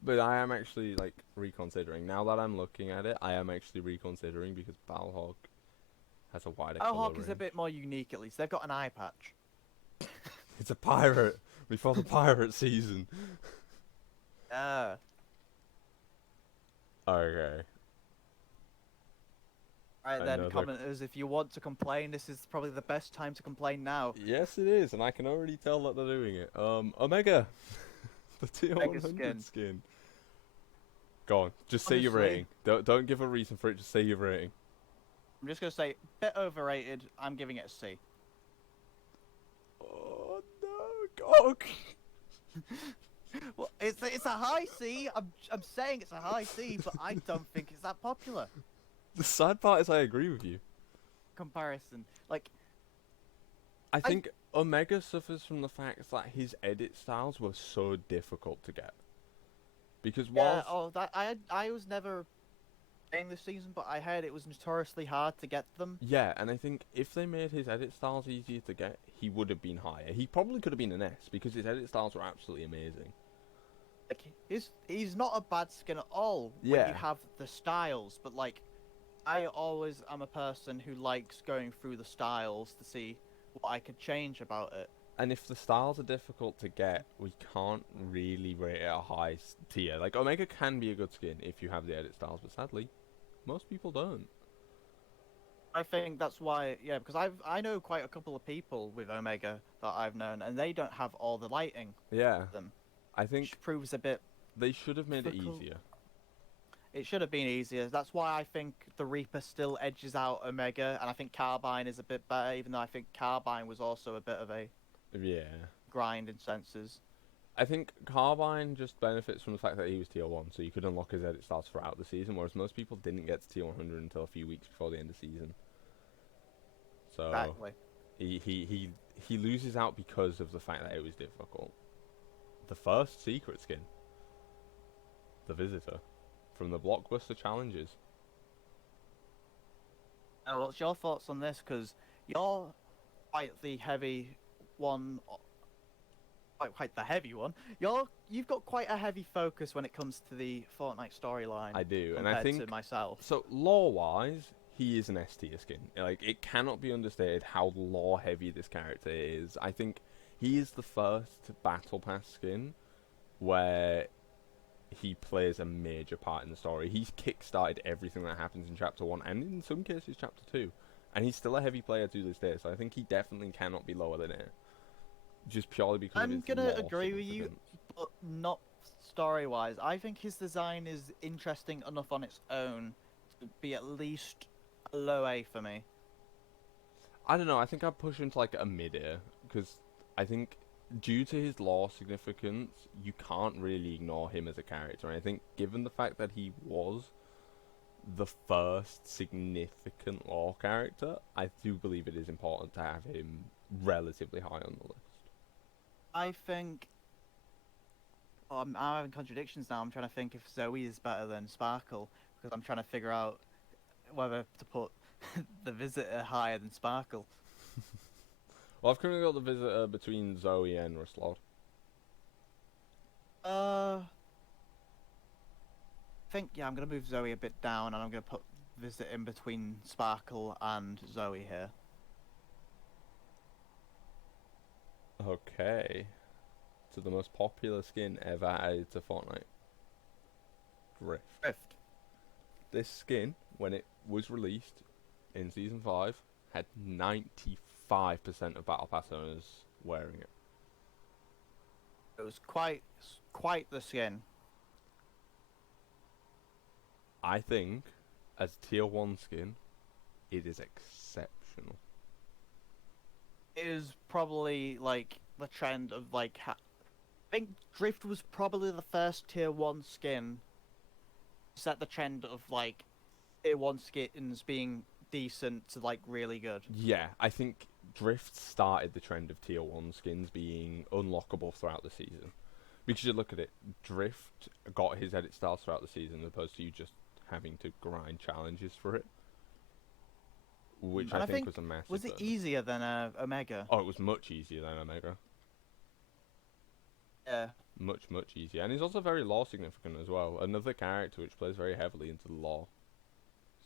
But I am actually, like, reconsidering. Now that I'm looking at it, I am actually reconsidering because Battlehawk has a wider colour Battlehawk is a range. bit more unique, at least. They've got an eye patch. It's a pirate! Before the pirate season. Okay. Alright then, Another. commenters, if you want to complain, this is probably the best time to complain now. Yes, it is, and I can already tell that they're doing it. Omega, the tier Mega 100 skin. Go on, just say your Honestly, rating. Don't give a reason for it. Just say your rating. I'm just gonna say, bit overrated. I'm giving it a C. Oh no, God. Well, it's a high C. I'm saying it's a high C, but I don't think it's that popular. The sad part is I agree with you. Comparison, like, I think Omega suffers from the fact that his edit styles were so difficult to get. Because whilst... I was never playing this season, but I heard it was notoriously hard to get them. Yeah, and I think if they made his edit styles easier to get, he would have been higher. He probably could have been an S, because his edit styles were absolutely amazing. Like, he's not a bad skin at all when Yeah. you have the styles, but like, I always am a person who likes going through the styles to see what I could change about it. And if the styles are difficult to get, we can't really rate it a high tier. Like, Omega can be a good skin if you have the edit styles, but sadly, most people don't. I think that's why, yeah, because I know quite a couple of people with Omega that I've known, and they don't have all the lighting Yeah. with them, I think which proves a bit they should have made difficult. it easier. It should have been easier. That's why I think the Reaper still edges out Omega, and I think Carbine is a bit better, even though I think Carbine was also a bit of a Yeah. grind in senses. I think Carbine just benefits from the fact that he was tier 1, so you could unlock his edit styles throughout the season, whereas most people didn't get to tier 100 until a few weeks before the end of the season. So Exactly. he loses out because of the fact that it was difficult. The first secret skin, the Visitor, from the Blockbuster challenges. What's your thoughts on this? Because you're quite the heavy one, quite the heavy one. You've got quite a heavy focus when it comes to the Fortnite storyline. I do, and I compared think to myself. so. Lore-wise, he is an S tier skin. Like, it cannot be understated how lore-heavy this character is. I think he is the first Battle Pass skin where he plays a major part in the story. He's kick-started everything that happens in Chapter 1, and in some cases Chapter 2. And he's still a heavy player to this day, so I think he definitely cannot be lower than it. Just purely because I'm of his gonna lore agree with you, significance. but not story-wise. I think his design is interesting enough on its own to be at least a low A for me. I don't know, I think I'd push him to like a mid-A, because I think due to his lore significance, you can't really ignore him as a character. And I think given the fact that he was the first significant lore character, I do believe it is important to have him relatively high on the list. I think... Oh, I'm having contradictions now. I'm trying to think if Zoe is better than Sparkle, because I'm trying to figure out whether to put the Visitor higher than Sparkle. Well, I've currently got the Visitor between Zoe and Rustlord. I think, yeah, I'm going to move Zoe a bit down, and I'm going to put Visitor in between Sparkle and Zoe here. Okay. To the most popular skin ever added to Fortnite. Drift. This skin, when it was released in Season 5, had 95% of Battle Pass owners wearing it. It was quite the skin. I think, as tier 1 skin, it is exceptional. It is probably, like, the trend of, like... I think Drift was probably the first tier 1 skin to set the trend of, like, tier 1 skins being decent to, like, really good. Yeah, I think Drift started the trend of tier 1 skins being unlockable throughout the season. Because you look at it, Drift got his edit styles throughout the season as opposed to you just having to grind challenges for it. Which And I think was a massive Was it bonus. easier than Omega? Oh, it was much easier than Omega. Yeah. Much easier. And he's also very lore significant as well. Another character which plays very heavily into the lore.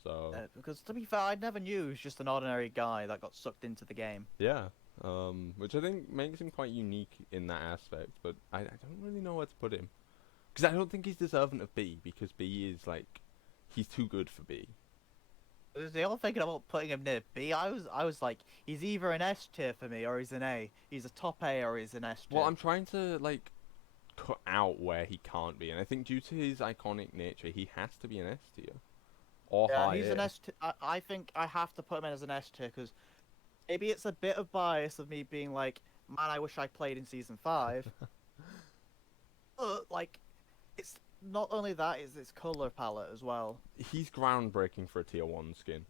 So... Because, to be fair, I never knew he was just an ordinary guy that got sucked into the game. yeah. Which I think makes him quite unique in that aspect. But I don't really know where to put him. Because I don't think he's deserving of B, because B is like, he's too good for B. They all thinking about putting him near B. I was like, he's either an S tier for me or he's an A. He's a top A or he's an S tier. Well, I'm trying to like cut out where he can't be, and I think due to his iconic nature, he has to be an S tier or Yeah, higher. he's an S tier. I think I have to put him in as an S tier because maybe it's a bit of bias of me being like, man, I wish I played in season 5. But like, it's not only that; it's its color palette as well. He's groundbreaking for a tier 1 skin.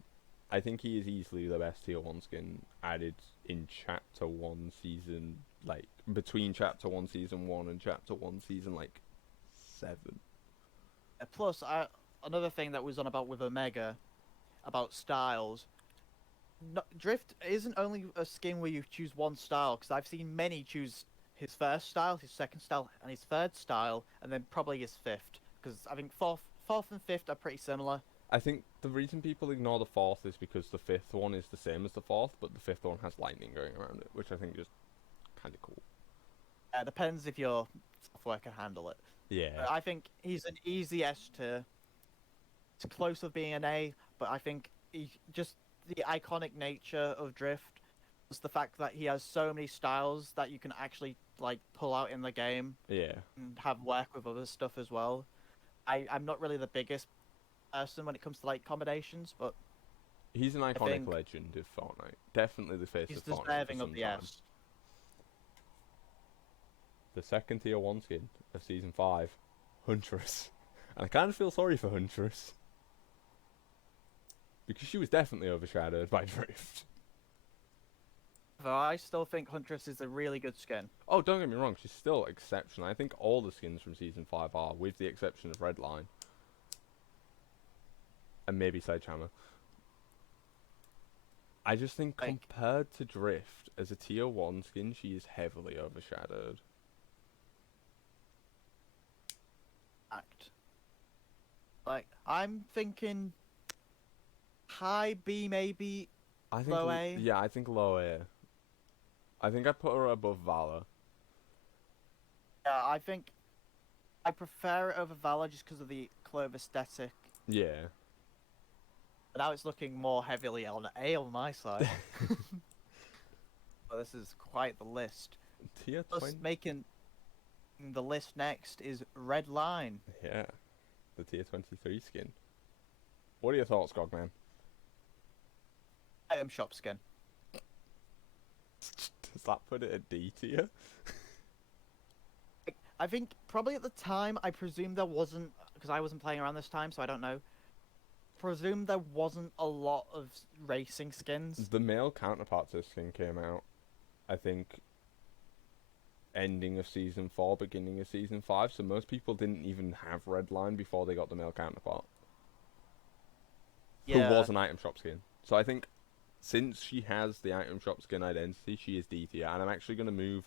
I think he is easily the best tier 1 skin added in chapter 1 season, like between chapter 1 season 1 and chapter 1 season like 7. Plus, another thing that was on about with Omega, about styles. No, Drift isn't only a skin where you choose one style, because I've seen many choose his first style, his second style, and his third style, and then probably his fifth. Because I think fourth and fifth are pretty similar. I think the reason people ignore the 4th is because the 5th one is the same as the 4th, but the 5th one has lightning going around it, which I think is kind of cool. Depends if your software can handle it. Yeah. I think he's an easy S tier. It's close with being an A, but I think just the iconic nature of Drift, is the fact that he has so many styles that you can actually like pull out in the game Yeah. and have work with other stuff as well. I'm not really the biggest person when it comes to like combinations, but He's an iconic think legend of Fortnite. Definitely the face he's of Fortnite for deserving some of the time. S. The second tier 1 skin of season 5, Huntress. And I kind of feel sorry for Huntress. Because she was definitely overshadowed by Drift. Though I still think Huntress is a really good skin. Oh, don't get me wrong, she's still exceptional. I think all the skins from season 5 are, with the exception of Redline. And maybe Sledgehammer. I just think compared to Drift, as a tier 1 skin, she is heavily overshadowed. Like, I'm thinking high B, maybe I think low A. Yeah, I think low A. I think I'd put her above Valor. Yeah, I think I prefer it over Valor just because of the Clove aesthetic. Yeah. But now it's looking more heavily on A on my side. Well, this is quite the list. Tier Plus, 20. making the list next is Red Line. Yeah. The tier 23 skin. What are your thoughts, Gogman? Item shop skin. Does that put it at D tier? I think probably at the time, I presume there wasn't, because I wasn't playing around this time, so I don't know. Presume there wasn't a lot of racing skins. The male counterpart to this skin came out, I think, ending of season 4, beginning of season 5, so most people didn't even have Redline before they got the male counterpart. Yeah. Who was an item shop skin. So I think since she has the item shop skin identity, she is D tier, and I'm actually going to move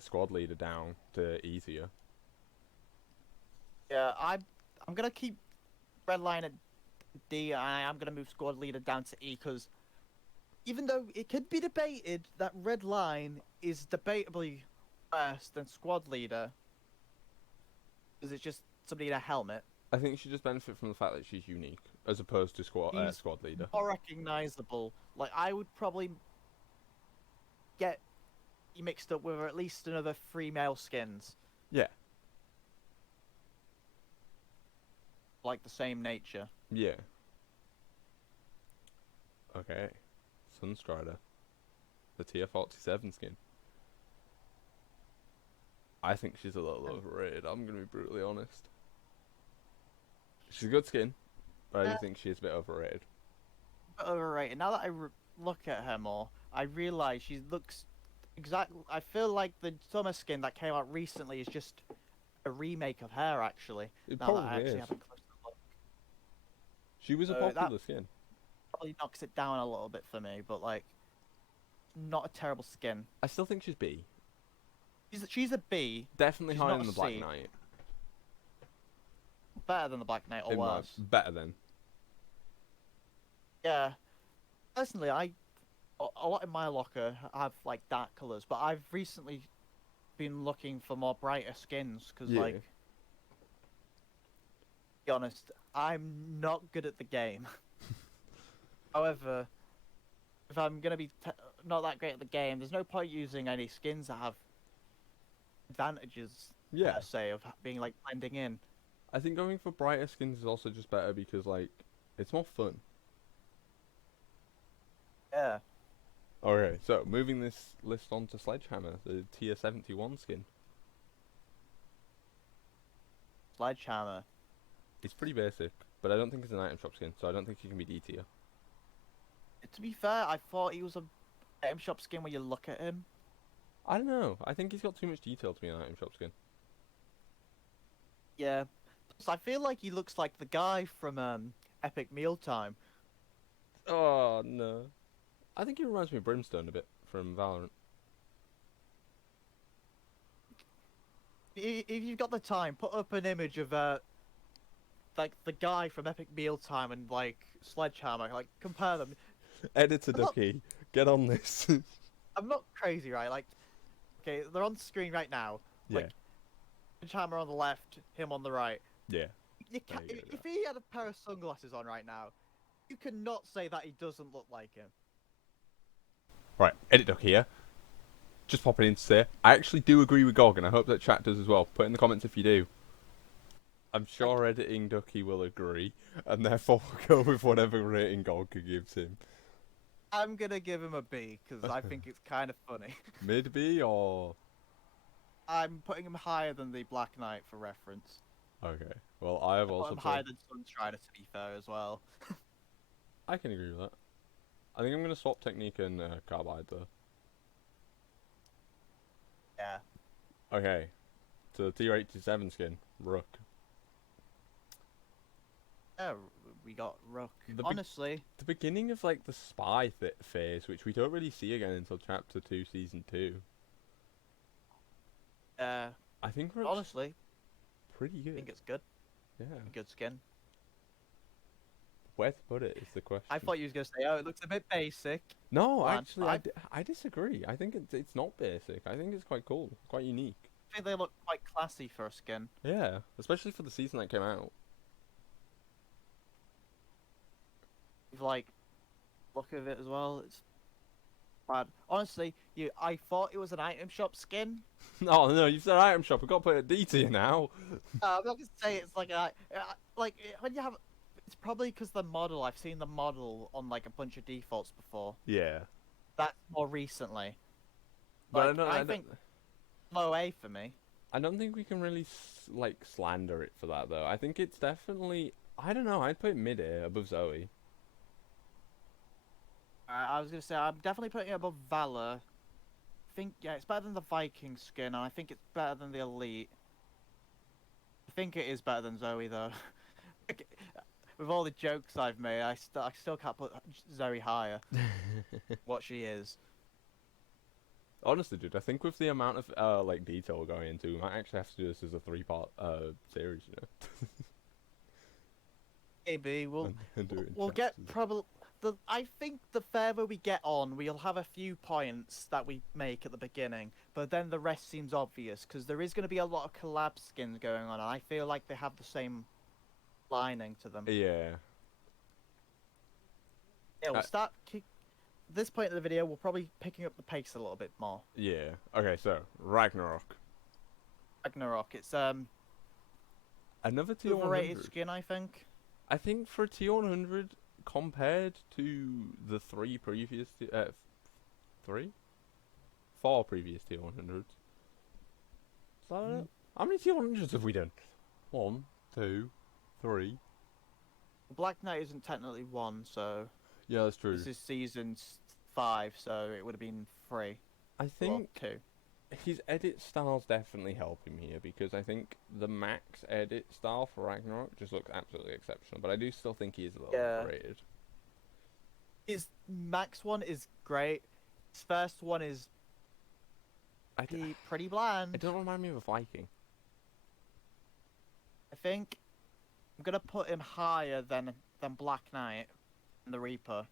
squad leader down to E tier. Yeah, I'm gonna keep Redline at D, and I am gonna move squad leader down to E, because even though it could be debated that Redline is debatably worse than squad leader, because it's just somebody in a helmet. I think she just benefits from the fact that she's unique, as opposed to squad leader. More recognizable. Like, I would probably get you mixed up with at least another 3 male skins. Yeah. Like the same nature. Yeah. Okay. Sunstrider. The tier 47 skin. I think she's a little overrated, I'm going to be brutally honest. She's a good skin, but I do think she is a bit overrated. Overrated. Now that I look at her more, I realise she looks exactly. I feel like the summer skin that came out recently is just a remake of her, actually. It now probably that I actually is. have a closer look. She was a popular skin. Probably knocks it down a little bit for me, but like, not a terrible skin. I still think she's B. She's a B. Definitely She's higher not than a the Black C. Knight. Better than the Black Knight, or worse. Better than. Yeah. Personally, a lot in my locker have like dark colors, but I've recently been looking for more brighter skins because, Yeah. like, to be honest, I'm not good at the game. However, if I'm gonna be not that great at the game, there's no point using any skins that have advantages, Yeah. per se, of being like blending in. I think going for brighter skins is also just better because like it's more fun. Yeah. Okay, so moving this list on to Sledgehammer, the tier 71 skin. Sledgehammer. It's pretty basic, but I don't think it's an item shop skin, so I don't think he can be D tier. To be fair, I thought he was a item shop skin when you look at him. I don't know. I think he's got too much detail to be an item shop skin. Yeah. So I feel like he looks like the guy from Epic Mealtime. Oh no. I think he reminds me of Brimstone a bit from Valorant. If you've got the time, put up an image of like the guy from Epic Mealtime and like Sledgehammer, like compare them. Editor I'm not- Ducky, get on this. I'm not crazy, right? Like, okay, they're on screen right now. Yeah, Like, Sledgehammer on the left, him on the right. yeah. You There can, you go, if he had a pair of sunglasses on right now, you cannot say that he doesn't look like him. Right, Edit Duck here. Just popping in to say, I actually do agree with Gog, and I hope that chat does as well. Put in the comments if you do. I'm sure Editing Ducky will agree, and therefore we'll go with whatever rating Gog gives him. I'm gonna give him a B because I think it's kind of funny. Mid B or... I'm putting him higher than the Black Knight for reference. Okay, well I have I put also him higher than Sunstrider to be fair as well. I can agree with that. I think I'm going to swap Technique and Carbide though. Yeah. Okay, to the tier 87 skin, Rook. Yeah, we got Rook. The Honestly, The beginning of like the spy phase, which we don't really see again until Chapter 2, Season 2. I think Rook's honestly, pretty I good. think it's good. Yeah. Good skin. Where to put it is the question. I thought you was gonna say, oh, it looks a bit basic. No, Fine, actually, I disagree. I think it's not basic. I think it's quite cool, quite unique. I think they look quite classy for a skin. Yeah, especially for the season that came out. Like, look at it as well. It's bad. Honestly, I thought it was an item shop skin. No, you said item shop. We've got to put a D tier now. I'm not gonna say it's like when you have. It's probably because the model. I've seen the model on like a bunch of defaults before. Yeah, That's more recently. but Like, I think low A for me. I don't think we can really like slander it for that though. I think it's definitely. I don't know. I'd put it mid A above Zoe. I was gonna say I'm definitely putting it above Valor. I think it's better than the Viking skin, and I think it's better than the Elite. I think it is better than Zoe though. With all the jokes I've made, I still can't put Zoe higher. What she is. Honestly, dude, I think with the amount of like detail going into, we might actually have to do this as a 3-part series, you know. Maybe we'll and do it in we'll get chapters. probably. I think the further we get on, we'll have a few points that we make at the beginning, but then the rest seems obvious because there is going to be a lot of collab skins going on, and I feel like they have the same lining to them. Yeah. Yeah, we'll start. This point of the video, we're probably picking up the pace a little bit more. Yeah. Okay, so Ragnarok. Ragnarok, it's Another tier overrated 100. skin, I think. I think for a tier 100 compared to the 4 previous tier 100s. Is that it? How many tier 100s have we done? 1, 2, 3. Black Knight isn't technically 1, so Yeah, that's true. this is season 5, so it would have been 3. I Or think 2. his edit styles definitely help him here because I think the max edit style for Ragnarok just looks absolutely exceptional, but I do still think he is a little overrated. His max one is great. His first one is pretty bland. It doesn't remind me of a Viking. I think I'm gonna put him higher than Black Knight and the Reaper.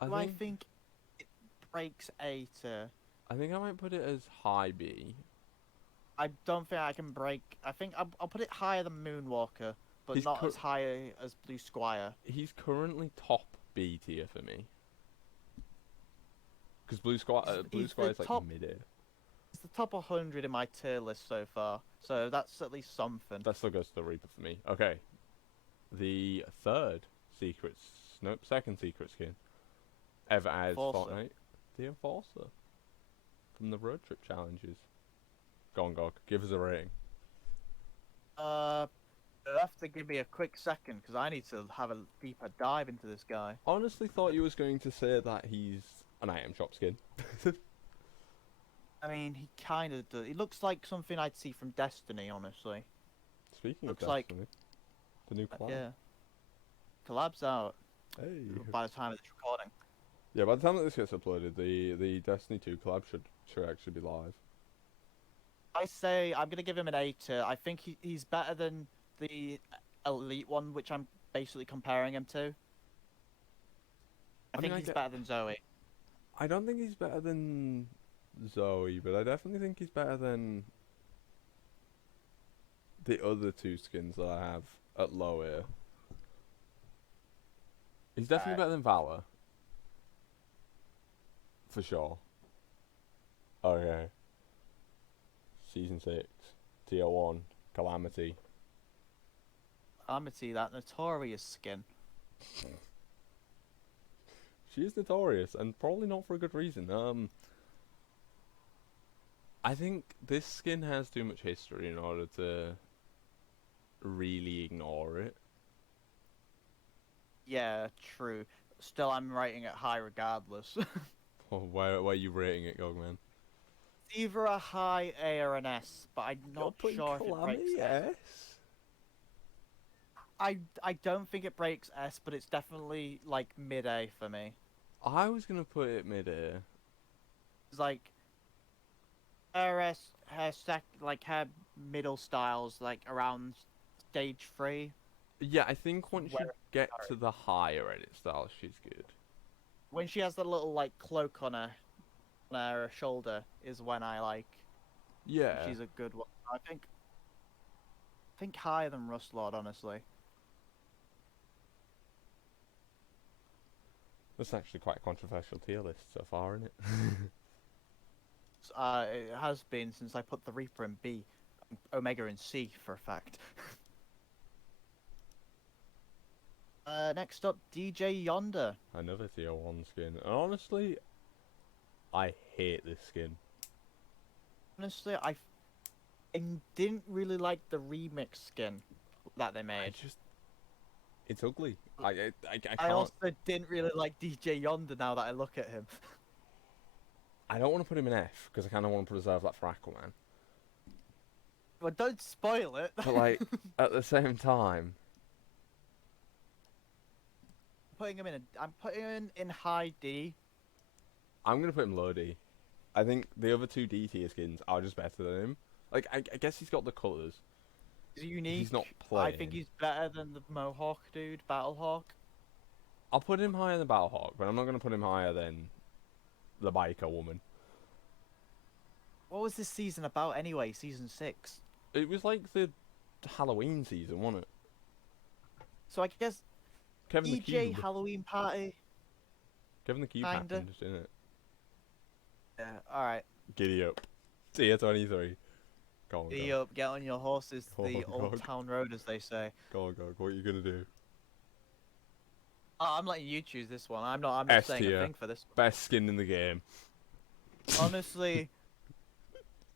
I think it breaks A tier. I think I might put it as high B. I don't think I can break. I think I'll put it higher than Moonwalker, but He's not as high as Blue Squire. he's currently top B tier for me. Because Blue He's Squire the is like top. mid A. It's the top 100 in my tier list so far, so that's at least something. That still goes to the Reaper for me. Okay. The third secret, nope, second secret skin ever added to Enforcer. Fortnite. The Enforcer. From the road trip challenges. Go on, Gog. Give us a rating. You'll have to give me a quick second because I need to have a deeper dive into this guy. Honestly thought you was going to say that he's an item shop skin. I mean, he kind of does. He looks like something I'd see from Destiny, honestly. Speaking Looks of like- Destiny, the new collab. Yeah. Collab's out Hey. by the time of this recording. Yeah, by the time that this gets uploaded, the Destiny 2 collab should actually be live. I say I'm gonna give him an A tier. I think he's better than the elite one, which I'm basically comparing him to. I I think mean, he's better than Zoe. I don't think he's better than Zoe, but I definitely think he's better than the other two skins that I have at low air. He's definitely better than Valor. For sure. Okay. Season 6. Tier 1. Calamity. Amity, that notorious skin. She is notorious, and probably not for a good reason. I think this skin has too much history in order to really ignore it. Yeah, true. Still, I'm rating it high regardless. Oh, why are you rating it, Gogman? It's either a high A or an S, but I'm not You're putting sure if it breaks Calamity S. S? I don't think it breaks S, but it's definitely like mid A for me. I was gonna put it mid air. It's like her her middle styles like around stage 3. Yeah, I think once you Where- get sorry. to the higher edit style, she's good. When she has the little like cloak on her shoulder is when I like. Yeah. She's a good one. I think higher than Rustlord, honestly. That's actually quite a controversial tier list so far, isn't it? It has been since I put the Reaper in B, Omega in C for a fact. Next up, DJ Yonder. Another tier 1 skin. And honestly, I hate this skin. Honestly, I didn't really like the remix skin that they I made. just... It's ugly. I can't... I also didn't really like DJ Yonder now that I look at him. I don't want to put him in F, because I kind of want to preserve that for Aquaman. Well, don't spoil it. But, like, at the same time... I'm putting him in high D. I'm going to put him low D. I think the other two D tier skins are just better than him. Like, I guess he's got the colours. He's unique. He's not I playing. think he's better than the Mohawk dude, Battlehawk. I'll put him higher than Battlehawk, but I'm not going to put him higher than the biker woman. What was this season about anyway? Season 6. It was like the Halloween season, wasn't it? So I guess Kevin the DJ Cube. Halloween Party. Kevin the Cube Kinda. happened, didn't it? Yeah, alright. Giddy up. Tier 23. Go on, Giddy go. up, get on your horses to the Go, old go. town road, as they say. Go on, go. What are you going to do? Oh, I'm letting you choose this one. I'm not S saying tier. a thing for this. Best skin in the game. Honestly,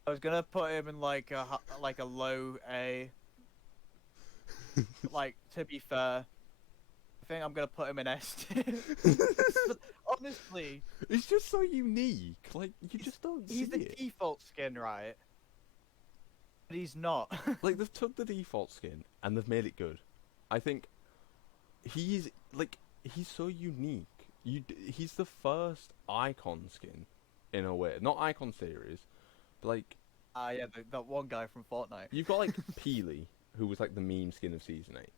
I was gonna put him in like a low A. Like, to be fair, I think I'm gonna put him in S tier. But honestly, It's just so unique. Like, you just don't see he's the it. default skin, right? But he's not. Like, they've took the default skin and they've made it good. I think he's so unique. He's the first icon skin in a way, not icon series, but like Yeah, that one guy from Fortnite. you've got like Peely, who was like the meme skin of season 8.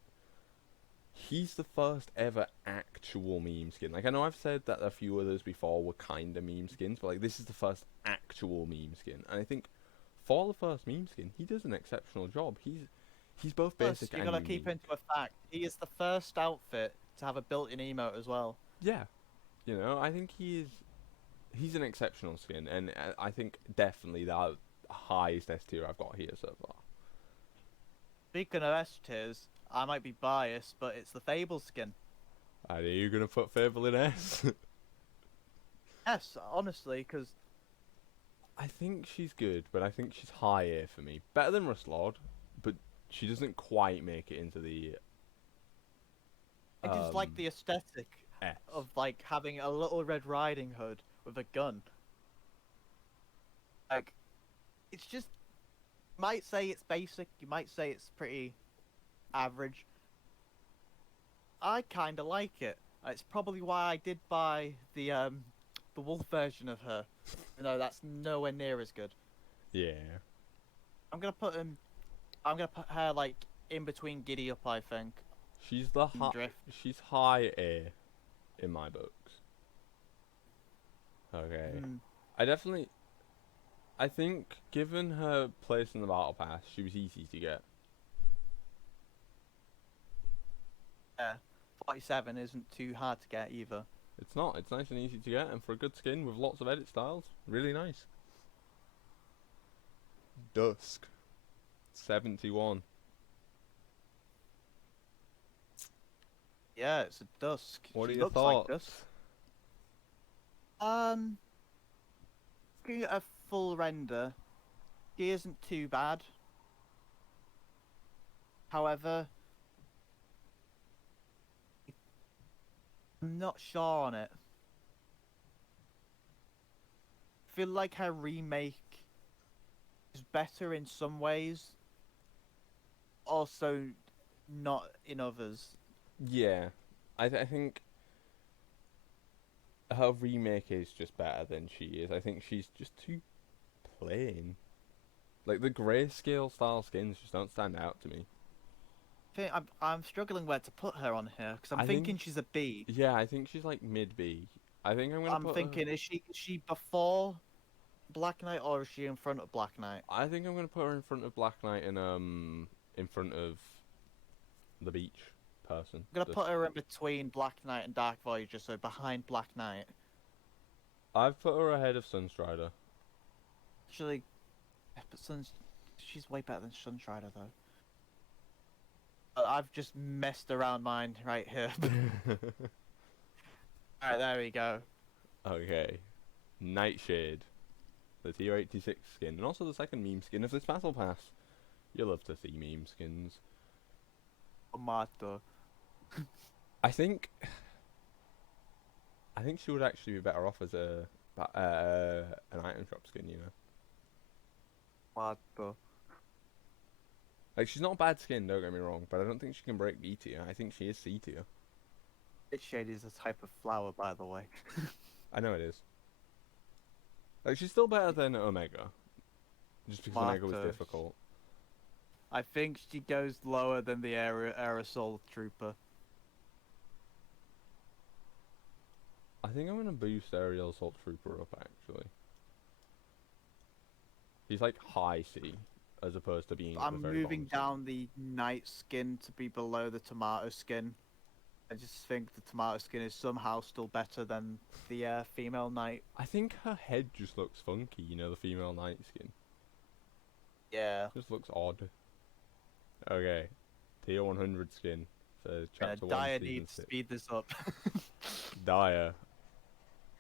he's the first ever actual meme skin. Like, I know I've said that a few others before were kind of meme skins, but like this is the first actual meme skin, and I think for the first meme skin, he does an exceptional job. He's both Plus, basic you and gotta keep unique. into a fact. He is the first outfit to have a built-in emote as well. Yeah, you know, I think he's an exceptional skin, and I think definitely the highest S tier I've got here so far. Speaking of S tiers, I might be biased, but it's the Fable skin. Are you gonna put Fable in S? Yes, honestly, because I think she's good, but I think she's high A for me. Better than Rustlord, but she doesn't quite make it into the I just like the aesthetic S. of like having a little Red Riding Hood with a gun. Like, it's just, you might say it's basic, you might say it's pretty average. I kind of like it. It's probably why I did buy the wolf version of her. No, that's nowhere near as good. Yeah. I'm gonna put her like in between Giddy Up, I think. She's the and Drift. she's high A in my books. Okay. I think given her place in the battle pass, she was easy to get. Yeah, 47 isn't too hard to get either. It's not. It's nice and easy to get, and for a good skin with lots of edit styles, really nice. Dusk. 71. Yeah, it's a Dusk. What are She your looks thoughts? like Dusk. Looking at a full render, she isn't too bad. However, I'm not sure on it. I feel like her remake is better in some ways, also not in others. Yeah, I think her remake is just better than she is. I think she's just too plain. Like the grayscale style skins just don't stand out to me. I'm struggling where to put her on here because I'm I thinking think- she's a B. Yeah, I think she's like mid B. I think I'm gonna I'm put thinking her, is she before Black Knight or is she in front of Black Knight? I think I'm gonna put her in front of Black Knight and in front of the beach person. I'm gonna put her in between Black Knight and Dark Voyager, so behind Black Knight. I've put her ahead of Sunstrider. Actually, but she's way better than Sunstrider though. I've just messed around mine right here. Alright, there we go. Okay. Nightshade. The tier 86 skin, and also the second meme skin of this battle pass. You love to see meme skins. Tomato. I think she would actually be better off as an item shop skin, you know. Tomato. Like, she's not a bad skin, don't get me wrong, but I don't think she can break B tier. I think she is C tier. Nightshade is a type of flower, by the way. I know it is. Like, she's still better than Omega. Just because Omega was Tomato. difficult. I think she goes lower than the Aerosol Trooper. I think I'm gonna boost Aerial Assault Trooper up, actually. He's like high C, as opposed to being at the I'm very moving bottom down the Knight skin to be below the Tomato skin. I just think the Tomato skin is somehow still better than the female Knight. I think her head just looks funky, you know, the female Knight skin. Yeah. Just looks odd. Okay. Tier 100 skin for chapter 1, Dyer season needs to 6. speed this up. Dyer.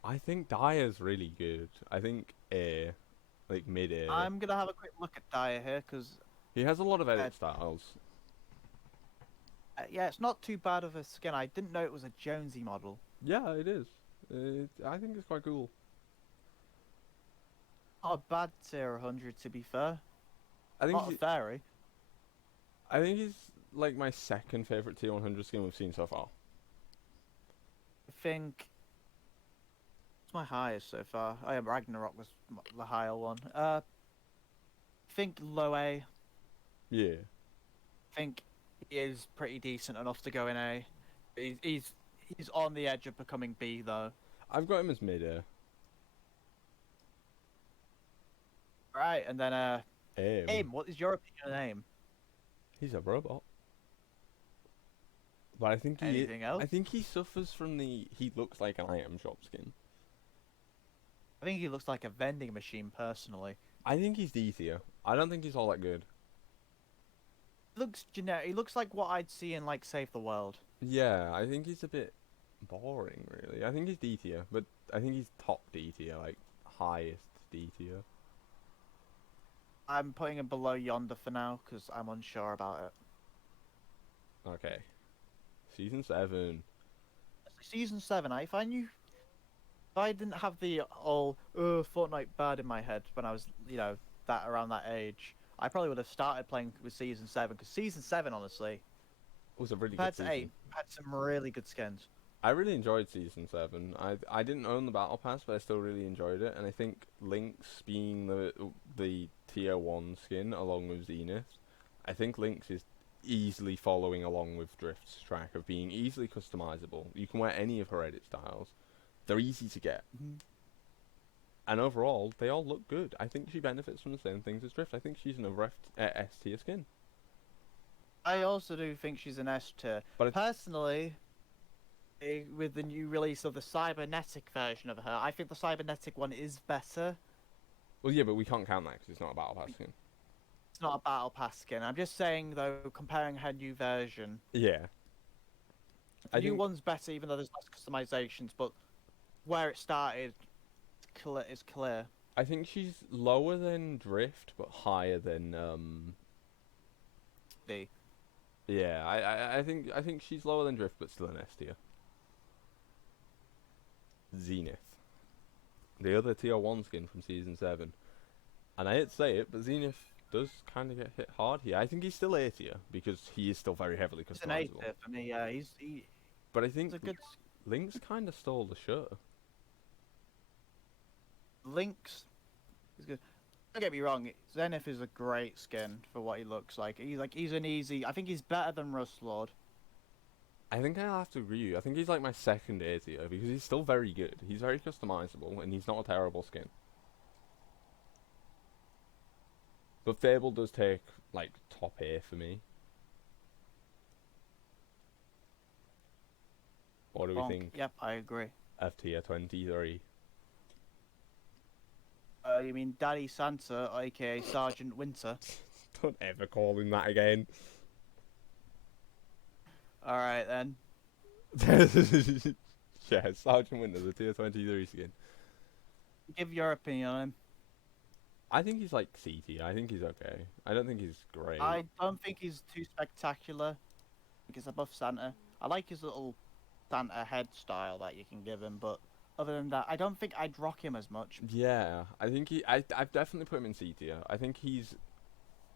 I think Dyer's really good. I think A. Like mid A. I'm gonna have a quick look at Dyer here, because He has a lot of edit styles. yeah, it's not too bad of a skin. I didn't know it was a Jonesy model. Yeah, it is. I think it's quite cool. Not a bad tier 100 to be fair. I think Not a fairy. I think he's like my second favorite tier 100 skin we've seen so far. I think it's my highest so far. Oh yeah, Ragnarok was the higher one. I think low A. Yeah. I think he is pretty decent enough to go in A. He's on the edge of becoming B though. I've got him as mid-A. Right, and then Aim. AIM. What is your opinion on AIM? He's a robot. But I think Anything else? I think he suffers from the he looks like an item shop skin. I think he looks like a vending machine personally. I think he's D tier. I don't think he's all that good. He looks generic. He looks like what I'd see in like Save the World. Yeah, I think he's a bit boring, really. I think he's D tier, but I think he's top D tier, like highest D tier. I'm putting him below Yonder for now because I'm unsure about it. Okay. Season 7. Season 7, if I didn't have the all Fortnite bad in my head when I was, that around that age, I probably would have started playing with Season 7 because Season 7, honestly, It was a really good compared to season. 8, had some really good skins. I really enjoyed Season 7. I didn't own the Battle Pass, but I still really enjoyed it. And I think Lynx being the Tier 1 skin along with Zenith, I think Lynx is easily following along with Drift's track of being easily customizable. You can wear any of her edit styles. They're easy to get. Mm-hmm. And overall, they all look good. I think she benefits from the same things as Drift. I think she's another S tier skin. I also do think she's an S tier. But Personally, with the new release of the cybernetic version of her, I think the cybernetic one is better. Well, yeah, but we can't count that because it's not a Battle Pass skin. It's not a battle pass skin. I'm just saying though, comparing her new version, Yeah. the new one's better, even though there's less customizations. But where it started, is clear. I think she's lower than Drift, but higher than D. Yeah, I think she's lower than Drift, but still an S tier. Zenith, the other tier 1 skin from season 7, and I hate to say it, but Zenith does kind of get hit hard here. I think he's still A tier because he is still very heavily It's an A customizable. tier for me. Yeah, But I think he's a good. Lynx kind of stole the show. Lynx is good. Don't get me wrong, Zenith is a great skin for what he looks like. He's an easy. I think he's better than Rustlord. I think I'll have to agree with you. I think he's like my second A tier because he's still very good. He's very customizable and he's not a terrible skin. But Fable does take like top A for me. What do we think Yep, I agree. of tier 23? You mean Daddy Santa, aka Sergeant Winter? Don't ever call him that again. All right then. Yeah, Sergeant Winter, the tier 23 skin. Give your opinion on him. I think he's like C tier. I think he's okay. I don't think he's great. I don't think he's too spectacular. I think he's above Santa. I like his little Santa head style that you can give him, but other than that, I don't think I'd rock him as much. Yeah, I think I've definitely put him in C tier. I think he's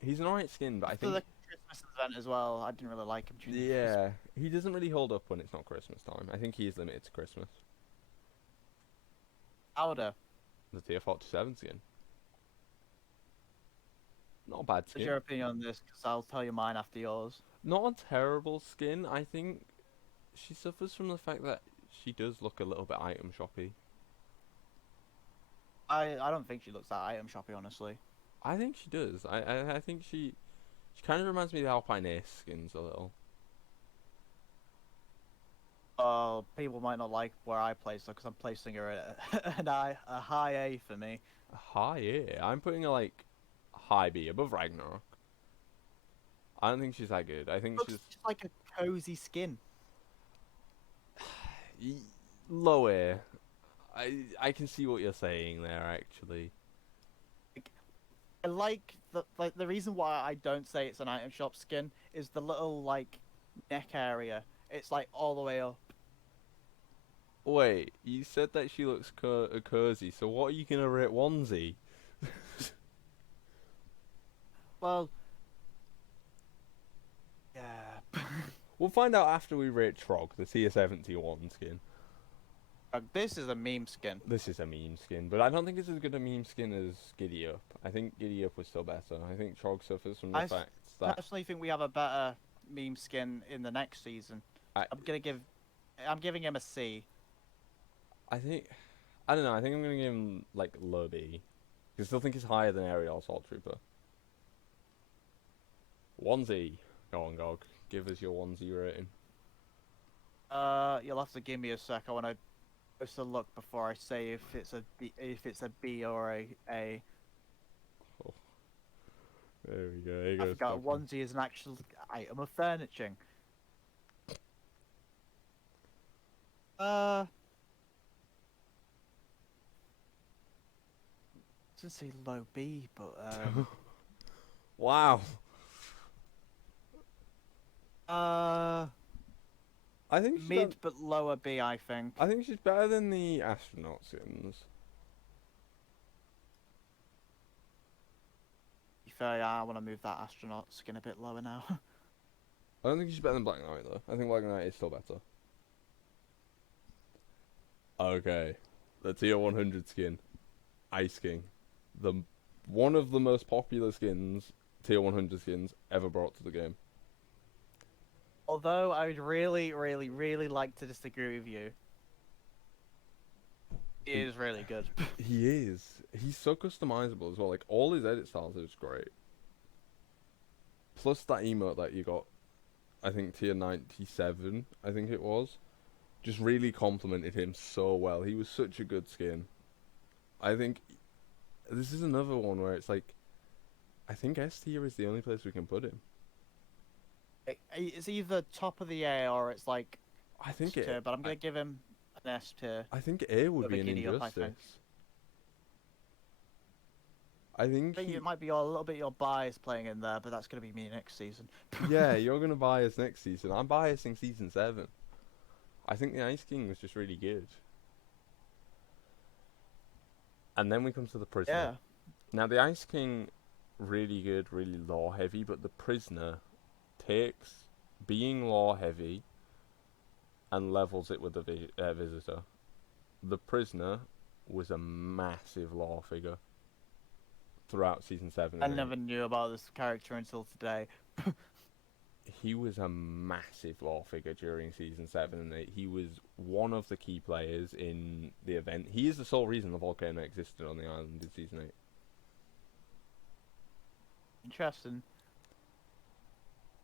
an alright skin, but I After think the Christmas event as well, I didn't really like him. During the yeah, he doesn't really hold up when it's not Christmas time. I think he is limited to Christmas. Powder. The tier 47 skin. Not a bad What's skin. your opinion on this? Because I'll tell you mine after yours. Not a terrible skin. I think she suffers from the fact that she does look a little bit item shoppy. I don't think she looks that item shoppy, honestly. I think she does. I think she kind of reminds me of the Alpine Ace skins a little. People might not like where I place her because I'm placing her at a high A for me. High A. I'm putting her like high B, above Ragnarok. I don't think she's that good. I think Looks she's just like a cozy skin. low A. I can see what you're saying there actually. I like the reason why I don't say it's an item shop skin is the little like neck area. It's like all the way up. Wait, you said that she looks cozy, so what are you gonna rate onesie? Well, yeah. We'll find out after we rate Trog, the tier 71 skin. This is a meme skin. This is a meme skin, but I don't think it's as good a meme skin as Giddy Up. I think Giddy Up was still better. I think Trog suffers from the fact I that personally think we have a better meme skin in the next season. I I'm giving him a C. I think I don't know. I think I'm gonna give him like low B. I still think he's higher than Aerial Assault Trooper. 1Z. Go on, Gog. Give us your 1Z rating. You'll have to give me a sec. I want to just a look before I say if it's a B or a A. Oh. There we go. Here I goes forgot Gog. onesie is an actual item of furniture. Doesn't say low B, but Wow. I think she's mid but lower B, I think. I think she's better than the Astronaut Skins. To be fair, yeah, I want to move that astronaut skin a bit lower now. I don't think she's better than Black Knight though. I think Black Knight is still better. Okay, the tier 100 skin, Ice King, one of the most popular skins, tier 100 skins ever brought to the game. Although I would really, really, really like to disagree with you. He is really good. He is. He's so customizable as well. Like all his edit styles is great. Plus that emote that you got, I think tier 97, I think it was, just really complimented him so well. He was such a good skin. I think this is another one where it's like, I think S tier is the only place we can put him. It's either top of the A or it's like I think S tier, but I'm gonna give him an S tier. I think A would With be a an giddy up, I injustice. think. I think It might be a little bit your bias playing in there, but that's gonna be me next season. yeah, you're gonna bias next season. I'm biasing season 7. I think the Ice King was just really good. And then we come to the Prisoner. Yeah. Now the Ice King, really good, really lore heavy, but the Prisoner takes being lore heavy and levels it with the Visitor. The Prisoner was a massive lore figure throughout season 7. I never knew about this character until today. He was a massive lore figure during season 7 and 8. He was one of the key players in the event. He is the sole reason the volcano existed on the island in season 8. Interesting.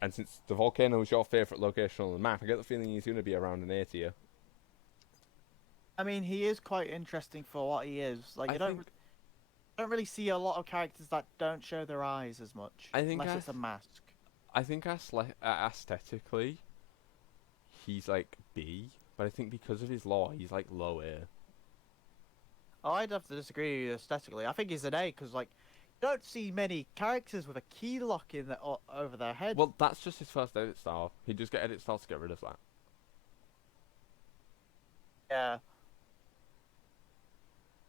And since the volcano is your favourite location on the map, I get the feeling he's going to be around an A tier. I mean, he is quite interesting for what he is. Like, you don't really see a lot of characters that don't show their eyes as much. I think unless it's a mask. I think aesthetically, he's like B, but I think because of his lore, he's like low A. Oh, I'd have to disagree with you aesthetically. I think he's an A because, like, you don't see many characters with a key lock in over their head. Well, that's just his first edit style. He just get edit style to get rid of that. Yeah.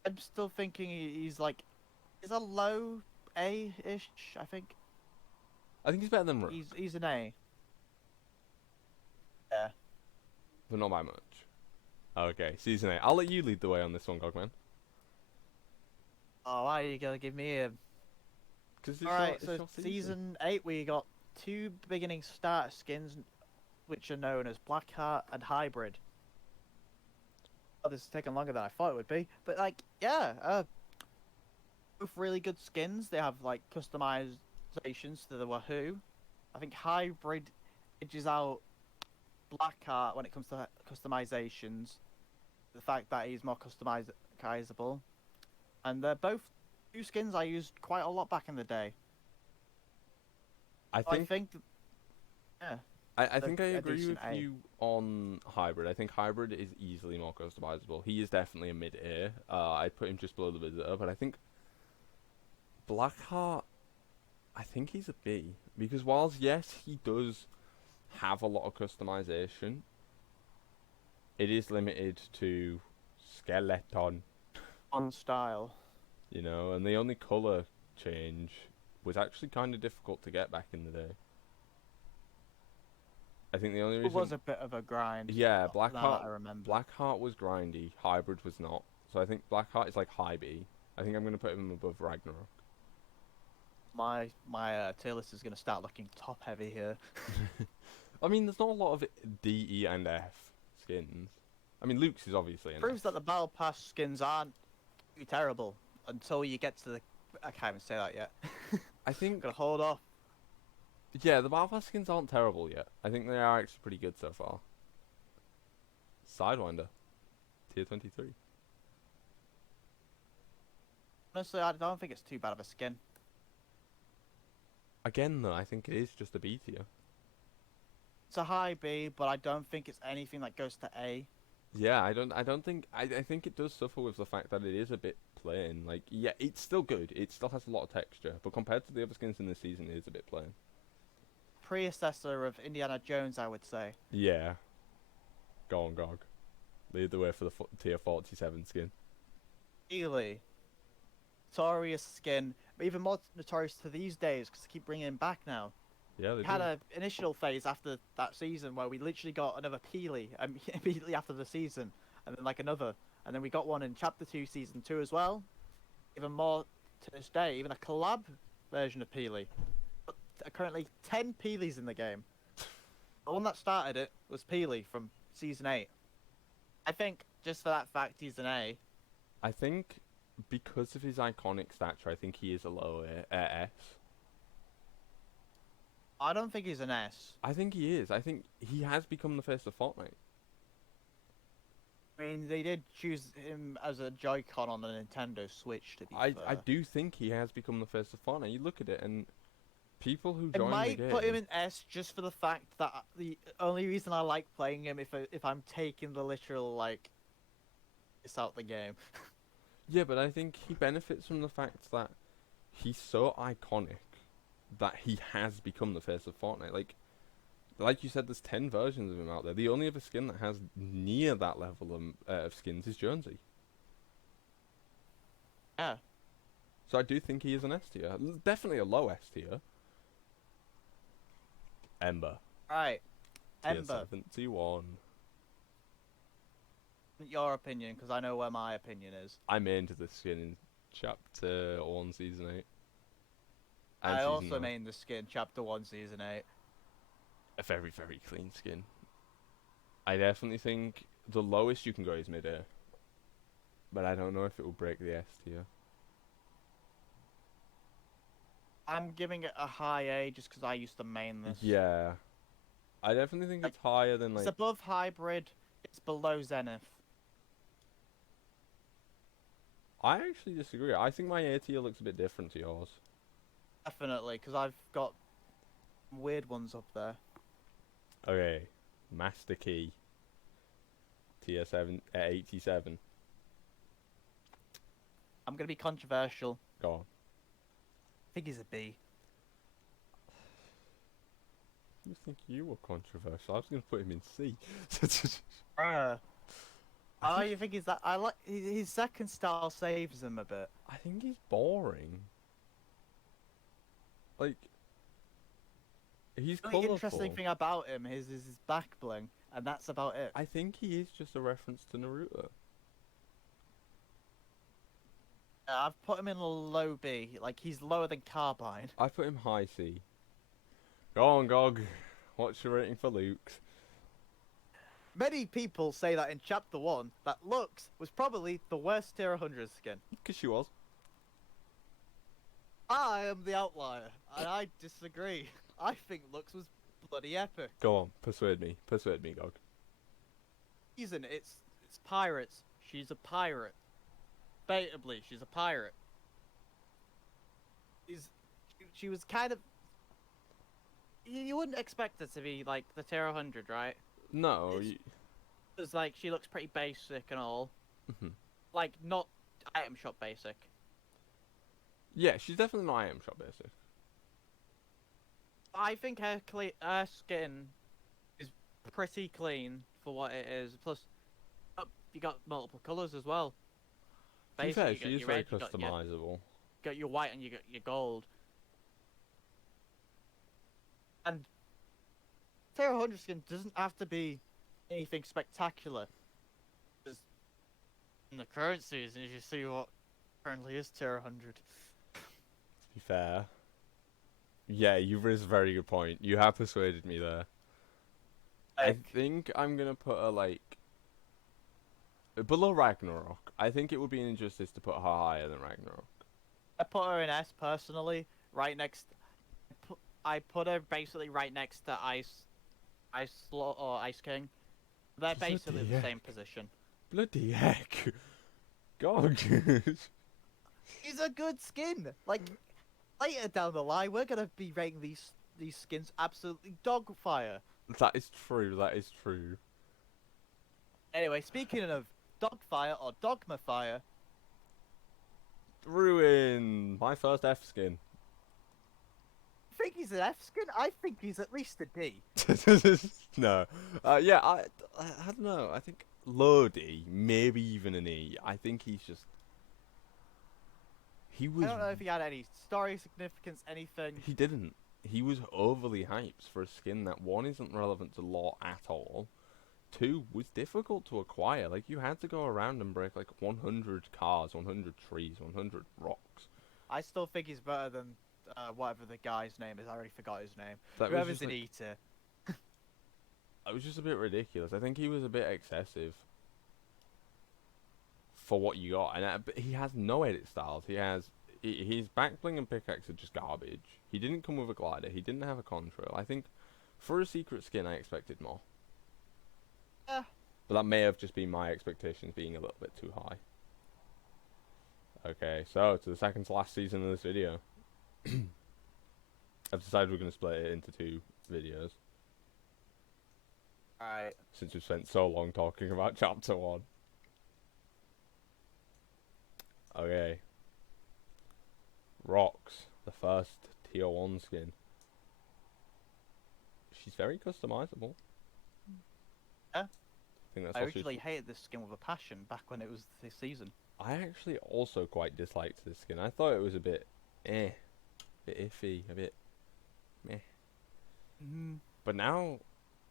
I'm still thinking he's like, he's a low A-ish, I think. I think he's better than Rook, He's an A. Yeah. but not by much. Okay, season 8. I'll let you lead the way on this one, Gogman. Oh, why are you gonna give me a... Alright, so season 8 we got 2 beginning starter skins, which are known as Blackheart and Hybrid. Oh, this is taking longer than I thought it would be, but like, yeah, both really good skins. They have like customizations to the wahoo. I think Hybrid edges out Blackheart when it comes to customizations. The fact that he's more customizable, and they're both two skins I used quite a lot back in the day. I think yeah. I think I agree with decent A. you on Hybrid. I think Hybrid is easily more customizable. He is definitely a mid-A. I'd put him just below the Visitor, but I think Blackheart, I think he's a B. Because whilst, yes, he does have a lot of customization, it is limited to skeleton. On style. You know, and the only colour change was actually kind of difficult to get back in the day. I think the only reason... It was a bit of a grind. Yeah, That I remember. Blackheart was grindy, Hybrid was not. So I think Blackheart is like high B. I think I'm going to put him above Ragnarok. My tier list is going to start looking top heavy here. I mean, there's not a lot of D, E, and F skins. I mean, Luke's is obviously an Proves F. that the Battle Pass skins aren't too terrible until you get to the. I can't even say that yet. I think, Gotta hold off. yeah, the Battle Pass skins aren't terrible yet. I think they are actually pretty good so far. Sidewinder, tier 23. Honestly, I don't think it's too bad of a skin. Again, though, I think it is just a B tier. It's a high B, but I don't think it's anything that goes to A. Yeah, I think it does suffer with the fact that it is a bit plain. Like, yeah, it's still good. It still has a lot of texture, but compared to the other skins in this season, it is a bit plain. Predecessor of Indiana Jones, I would say. Yeah. Go on, Gog. Lead the way for the tier 47 skin. Easily. Notorious skin, but even more notorious to these days because they keep bringing him back now. Yeah, they We had do. an initial phase after that season where we literally got another Peely immediately after the season, and then like another, and then we got one in Chapter 2 Season 2 as well. Even more to this day, even a collab version of Peely. But there are currently 10 Peelys in the game. The one that started it was Peely from Season 8. I think just for that fact he's an A. I think because of his iconic stature, I think he is a low S. I don't think he's an S. I think he is. I think he has become the face of Fortnite. I mean, they did choose him as a Joy-Con on the Nintendo Switch, to be I fair. do think he has become the face of Fortnite. You look at it, and people who I join the might game. put him in S just for the fact that the only reason I like playing him if I'm taking the literal like it's out the game. Yeah, but I think he benefits from the fact that he's so iconic that he has become the face of Fortnite. Like you said, there's 10 versions of him out there. The only other skin that has near that level of skins is Jonesy. Yeah. So I do think he is an S tier. Definitely a low S tier. Ember. Right. Tier Ember. 71. Your opinion, because I know where my opinion is. I mained the skin in Chapter 1, Season 8. And I Season also 9. main the skin, Chapter 1, Season 8. A very, very clean skin. I definitely think the lowest you can go is mid-air. But I don't know if it will break the S tier. I'm giving it a high A just because I used to main this. Yeah. I definitely think it's higher than, It's like... above Hybrid, it's below Zenith. I actually disagree. I think my A tier looks a bit different to yours. Definitely, because I've got weird ones up there. Okay. Master Key. Tier 7 at 87. I'm going to be controversial. Go on. I think he's a B. You think you were controversial? I was going to put him in C. Oh, you think he's that? I like his second style saves him a bit. I think he's boring. Like, he's The colourful. interesting thing about him is his back bling, and that's about it. I think he is just a reference to Naruto. I've put him in a low B. Like he's lower than Carbine. I put him high C. Go on, Gog. What's your rating for Luke's? Many people say that in Chapter 1, that Lux was probably the worst tier 100 skin. Because she was. I am the outlier, and I disagree. I think Lux was bloody epic. Go on, persuade me. Persuade me, Gog. Reason it's pirates. She's a pirate. Debatably, she's a pirate. She was kind of. You wouldn't expect her to be like the tier 100, right? No. It's like she looks pretty basic and all. Mhm. Like not item shop basic. Yeah, she's definitely not item shop basic. I think her skin is pretty clean for what it is. Plus, you got multiple colours as well. To be fair, she is very red, customizable. Got your white and you got your gold. And tier 100 skin doesn't have to be anything spectacular. Because in the current season, you see what currently is tier 100. To be fair. Yeah, you've raised a very good point. You have persuaded me there. I Like, think I'm gonna put her like below Ragnarok. I think it would be an injustice to put her higher than Ragnarok. I put her in S personally, right next. I put her basically right next to Ice Lord or Ice King. They're basically Bloody the heck. same position. Bloody heck. God. He's a good skin. Like later down the line, we're gonna be rating these skins absolutely dog fire. That is true, that is true. Anyway, speaking of dogfire or dogma fire, Ruin! My first F skin. I think he's an F skin. I think he's at least a D. No. Yeah, I don't know. I think low D, maybe even an E. I think he's just... He was... I don't know if he had any story significance, anything. He didn't. He was overly hyped for a skin that, one, isn't relevant to lore at all. Two, was difficult to acquire. Like, you had to go around and break, like, 100 cars, 100 trees, 100 rocks. I still think he's better than whatever the guy's name is. I already forgot his name. That was Whoever's just, an like, eater. it was just a bit ridiculous. I think he was a bit excessive for what you got. And but he has no edit styles. He has... His backbling and pickaxe are just garbage. He didn't come with a glider. He didn't have a contrail. I think for a secret skin, I expected more. Yeah. But that may have just been my expectations being a little bit too high. Okay, so to the second to last season of this video. I've decided we're going to split it into 2 videos. Alright. Since we've spent so long talking about Chapter 1. Okay. Rocks, the first tier 1 skin. She's very customizable. Yeah. I think that's I what she's... originally hated this skin with a passion back when it was this season. I actually also quite disliked this skin. I thought it was a bit a bit iffy, a bit meh. But now,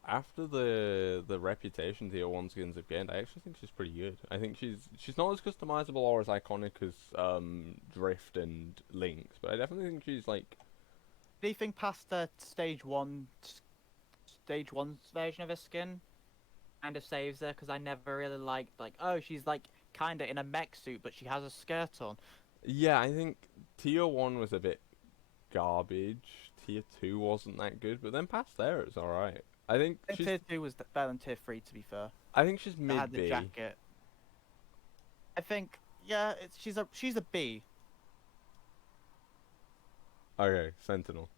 after the reputation tier 1 skins have gained, I actually think she's pretty good. I think she's not as customizable or as iconic as Drift and Lynx, but I definitely think she's like... Anything past the stage 1's version of her skin kind of saves her, because I never really liked, like, oh, she's like kind of in a mech suit, but she has a skirt on. Yeah, I think tier 1 was a bit garbage. Tier 2 wasn't that good, but then past there it's alright. I think she's... Tier 2 was better than Tier 3, to be fair. I think she's I had the mid-B. jacket. I think, yeah, she's a B. Okay, Sentinel.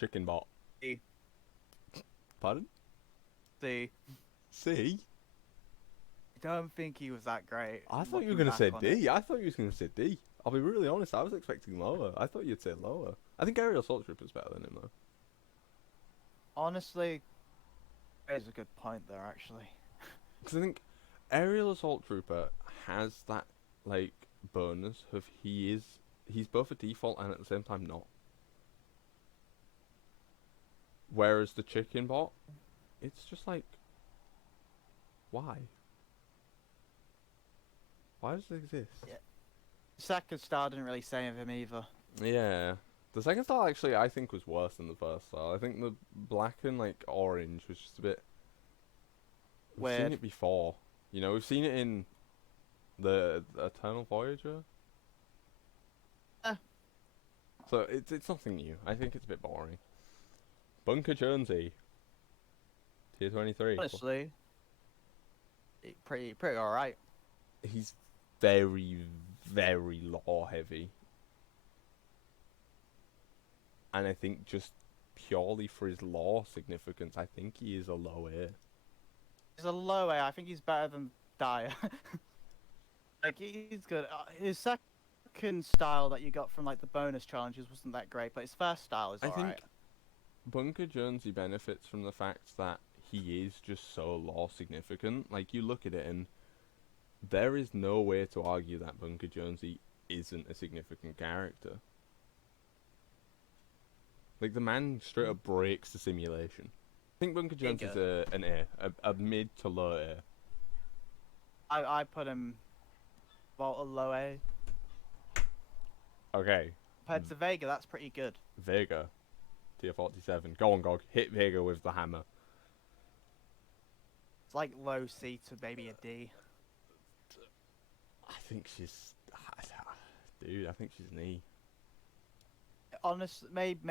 Chicken bot. C. Pardon? C. C? I don't think he was that great. I thought you were looking going to back say on D. it. I thought you were going to say D. I'll be really honest, I was expecting lower. I thought you'd say lower. I think Aerial Assault Trooper's better than him, though. Honestly, there's a good point there, actually. Because I think Aerial Assault Trooper has that, like, bonus of he's both a default and at the same time not. Whereas the chicken bot, it's just like, why? Why does it exist? Yeah. Second star didn't really say of him either. Yeah. The second style actually I think was worse than the first style. I think the black and like orange was just a bit... We've seen Weird. it before. You know, we've seen it in the Eternal Voyager. So it's nothing new. I think it's a bit boring. Bunker Jonesy. Tier 23. Honestly, pretty alright. He's very, very lore heavy. And I think just purely for his lore significance, I think he is a low A. He's a low A. I think he's better than Dyer. Like, he's good. His second style that you got from like the bonus challenges wasn't that great, but his first style is I alright. think Bunker Jonesy benefits from the fact that he is just so lore significant. Like, you look at it and there is no way to argue that Bunker Jonesy isn't a significant character. Like, the man straight up breaks the simulation. I think Bunker Jonesy is an A, a mid to low A. I put him about a low A. Okay, Compared to Vega, that's pretty good. Vega, tier 47. Go on, Gog. Hit Vega with the hammer. It's like low C to maybe a D. I think she's, dude. I think she's an E. Honest, maybe.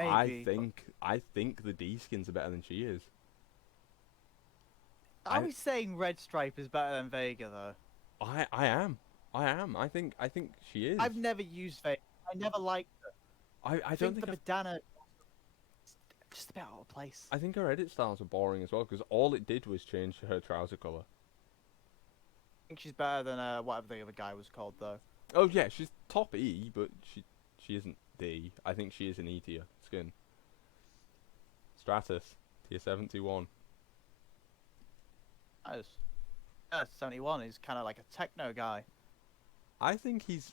I think the D skins are better than she is. Are we saying Red Stripe is better than Vega though? I am. I think she is. I've never used Vega. I never liked her. I don't think the bandana just a bit out of place. I think her edit styles are boring as well because all it did was change her trouser color. I think she's better than whatever the other guy was called though. Oh yeah, she's top E, but she isn't D. I think she is an E tier skin. Stratus, tier 71. Nice. 71 is kind of like a techno guy. I think he's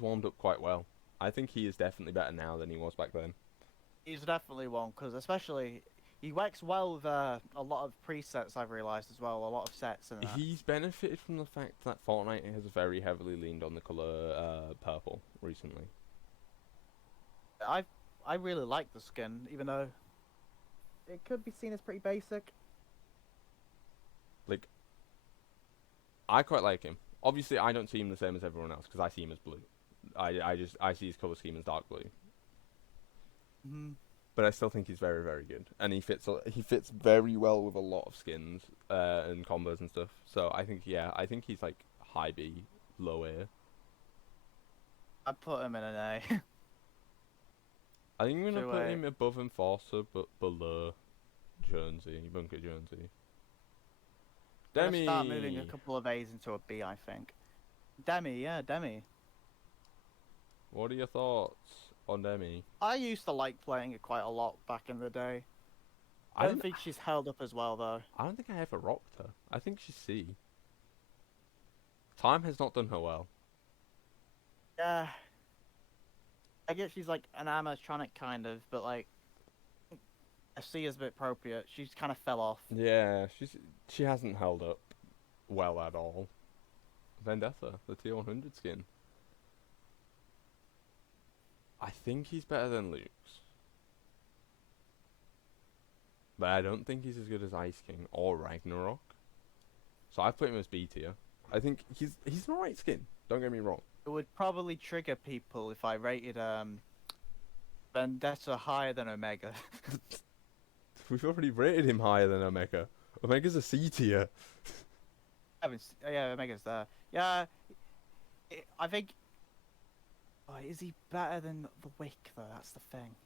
warmed up quite well. I think he is definitely better now than he was back then. He's definitely one because especially he works well with a lot of presets. I've realised as well, a lot of sets and that. He's benefited from the fact that Fortnite has very heavily leaned on the color purple recently. I really like the skin, even though it could be seen as pretty basic. Like, I quite like him. Obviously, I don't see him the same as everyone else because I see him as blue. I see his color scheme as dark blue. But I still think he's very, very good, and he fits very well with a lot of skins and combos and stuff. So I think he's like high B, low A. I'd put him in an A. I think I'm gonna put him above Enforcer, but below Jonesy, Bunker Jonesy. Demi. Start moving a couple of A's into a B, I think. Demi, yeah, Demi. What are your thoughts on Demi? I used to like playing it quite a lot back in the day. I don't think she's held up as well though. I don't think I ever rocked her. I think she's C. Time has not done her well. Yeah. I guess she's like an animatronic kind of, but like a C is a bit appropriate. She's kind of fell off. Yeah, she hasn't held up well at all. Vendetta, the tier 100 skin. I think he's better than Luke's. But I don't think he's as good as Ice King or Ragnarok. So I put him as B tier. I think he's an alright skin, don't get me wrong. It would probably trigger people if I rated Vendetta higher than Omega. We've already rated him higher than Omega. Omega's a C tier. Yeah, Omega's there. Yeah, I think... Oh, is he better than the Wick though? That's the thing.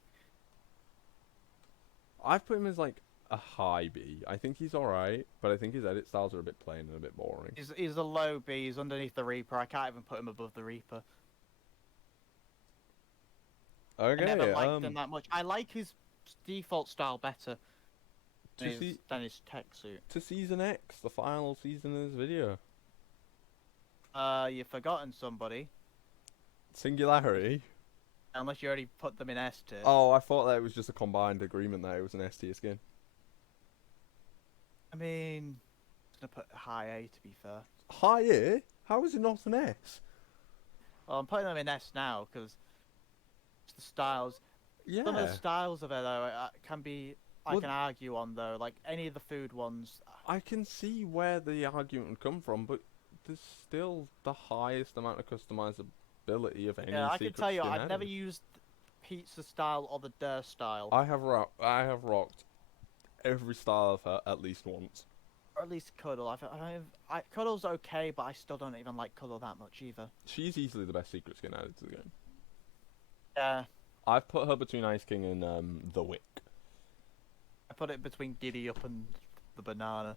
I've put him as like a high B. I think he's alright, but I think his edit styles are a bit plain and a bit boring. He's a low B. He's underneath the Reaper. I can't even put him above the Reaper. Okay, I never liked him that much. I like his default style better than his tech suit. To Season X, the final season of this video. You've forgotten somebody. Singularity? Unless you already put them in S tier. Oh, I thought that it was just a combined agreement that it was an S tier skin. I mean, I'm gonna put high A to be fair. High A? How is it not an S? Well, I'm putting them in S now because the styles. Yeah. Some of the styles of it though can be. I can argue on though, like any of the food ones. I can see where the argument would come from, but there's still the highest amount of customizability of any. Yeah, I can tell you, I've never used pizza style or the Durr style. I have rocked every style of her at least once. Or at least Cuddle. Cuddle's okay, but I still don't even like Cuddle that much either. She's easily the best secret skin added to the game. Yeah. I've put her between Ice King and the Wick. I put it between Giddy Up and the Banana.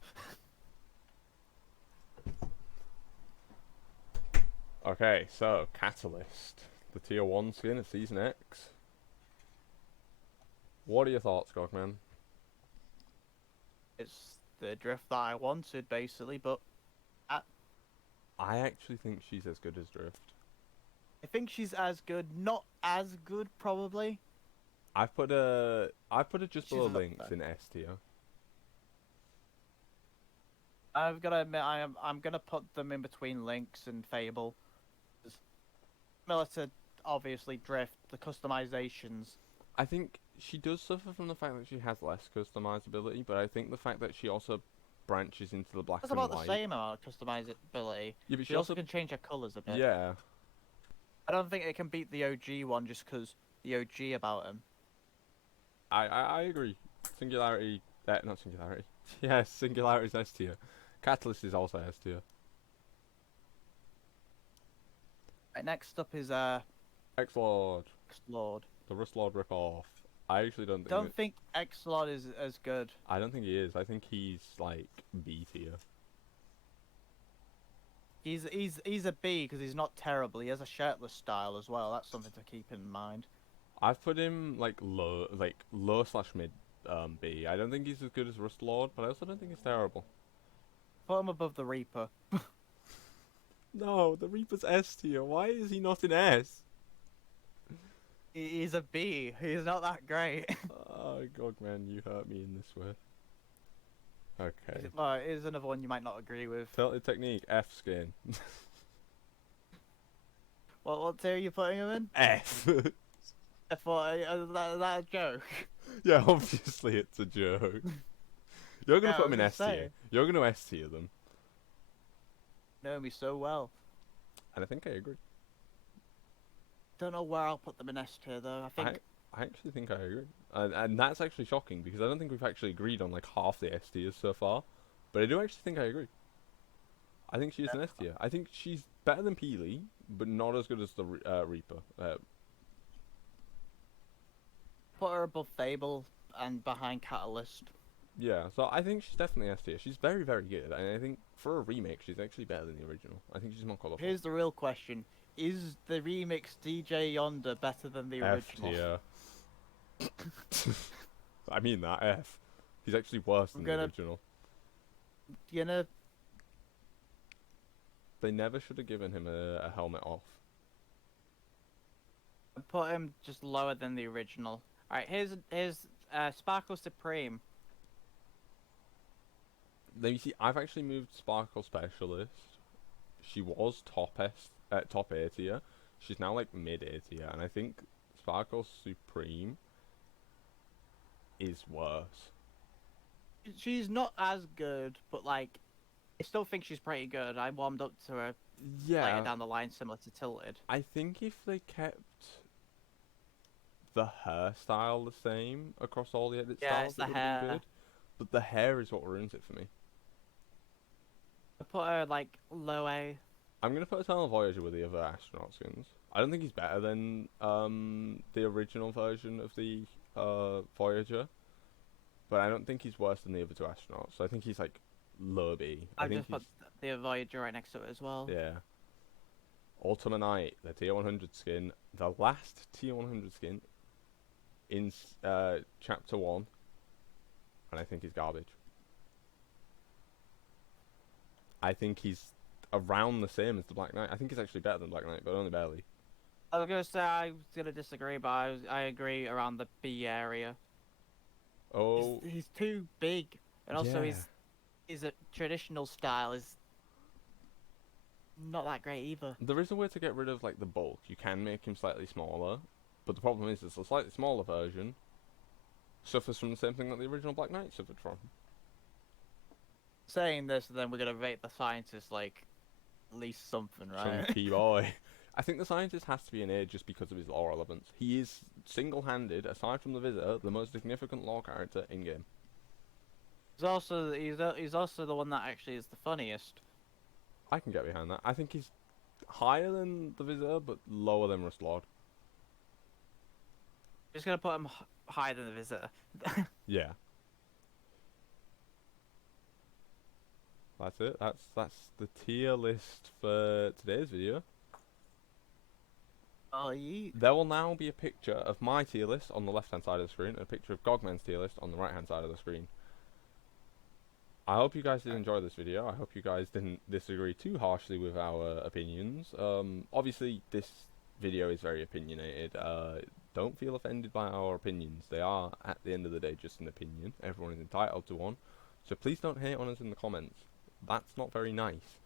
Okay, so Catalyst, the tier 1 skin of Season X. What are your thoughts, Gogman? It's the drift that I wanted, basically, but I actually think she's as good as Drift. I think she's as good, not as good, probably. I put her just below She's up Lynx there. in S tier. I've got to admit, I'm gonna put them in between Lynx and Fable. Similar to obviously Drift, the customizations. I think she does suffer from the fact that she has less customizability, but I think the fact that she also branches into the black That's and about the white. same amount of customizability. Yeah, but She also can change her colours a bit. Yeah. I don't think it can beat the OG one just because the OG about him. I agree. Singularity, not Singularity. Yes, Singularity's S tier. Catalyst is also S tier. Right, next up is X-Lord, Lord. the Rustlord ripoff. I actually don't think. Don't think X-Lord is as good. I don't think he is. I think he's like B tier. He's a B because he's not terrible. He has a shirtless style as well. That's something to keep in mind. I've put him like low slash mid B. I don't think he's as good as Rustlord, but I also don't think he's terrible. Put him above the Reaper. No, the Reaper's S tier. Why is he not in S? He's a B. He's not that great. Oh god, man, you hurt me in this way. Okay. Well, here's another one you might not agree with. Tilted Technique, F skin. What tier are you putting him in? F. I thought, is that a joke? Yeah, obviously it's a joke. You're gonna Yeah, put I them in was S gonna tier. say. You're gonna S tier them. Know me so well. And I think I agree. Don't know where I'll put them in S tier though. I think I actually think I agree. And that's actually shocking because I don't think we've actually agreed on like half the S tiers so far. But I do actually think I agree. I think she is an S tier. I think she's better than Peely, but not as good as the Reaper. put her above Fable and behind Catalyst. Yeah, so I think she's definitely S tier. She's very, very good. And I think for a remake, she's actually better than the original. I think she's more colourful. Here's the real question. Is the remix DJ Yonder better than the original? F tier. I mean that, F. He's actually worse than the original. You know, They never should have given him a helmet off. put him just lower than the original. Alright, here's Sparkle Supreme. Now you see, I've actually moved Sparkle Specialist. She was top A tier. She's now like mid A tier, and I think Sparkle Supreme is worse. She's not as good, but like, I still think she's pretty good. I warmed up to her later down the line, similar to Tilted. I think if they kept the hairstyle the same across all the edit styles, it's the it would have been hair. good. But the hair is what ruins it for me. I put her like low A. I'm gonna put Eternal Voyager with the other astronaut skins. I don't think he's better than the original version of the Voyager, but I don't think he's worse than the other two astronauts. So I think he's like low B. I think just put the Voyager right next to it as well. yeah. Ultima Knight, the tier 100 skin, the last tier 100 skin in chapter 1, and I think he's garbage. I think he's around the same as the Black Knight. I think he's actually better than Black Knight, but only barely. I was gonna say I was gonna disagree, but I agree around the B area. Oh, He's too big, and also yeah. his a traditional style is not that great either. There is a way to get rid of like the bulk. You can make him slightly smaller, but the problem is it's a slightly smaller version suffers from the same thing that the original Black Knight suffered from. Saying this, then we're gonna rate the scientist like at least something, right? Chunky boy. I think the scientist has to be an A just because of his lore relevance. He is single-handed, aside from the Visitor, the most significant lore character in game. He's also the one that actually is the funniest. I can get behind that. I think he's higher than the Visitor, but lower than Rustlord. Just gonna put him higher than the Visitor. Yeah. That's it. That's the tier list for today's video. Oh, yeah. There will now be a picture of my tier list on the left-hand side of the screen, and a picture of Gogman's tier list on the right-hand side of the screen. I hope you guys did enjoy this video. I hope you guys didn't disagree too harshly with our opinions. Obviously, this video is very opinionated. Don't feel offended by our opinions. They are, at the end of the day, just an opinion. Everyone is entitled to one. So please don't hate on us in the comments. That's not very nice.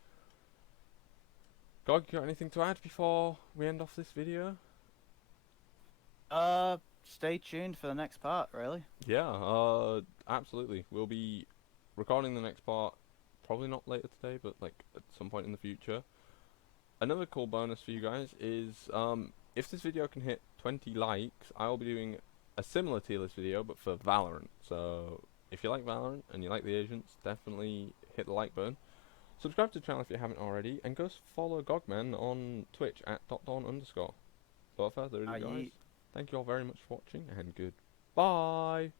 Gog, you got anything to add before we end off this video? Stay tuned for the next part, really. Yeah, absolutely. We'll be recording the next part, probably not later today, but like at some point in the future. Another cool bonus for you guys is if this video can hit 20 likes, I'll be doing a similar tier list video, but for Valorant. So if you like Valorant and you like the agents, definitely hit the like button. Subscribe to the channel if you haven't already, and go follow Gogman on Twitch at @dawn_. Without further ado, guys, thank you all very much for watching, and goodbye.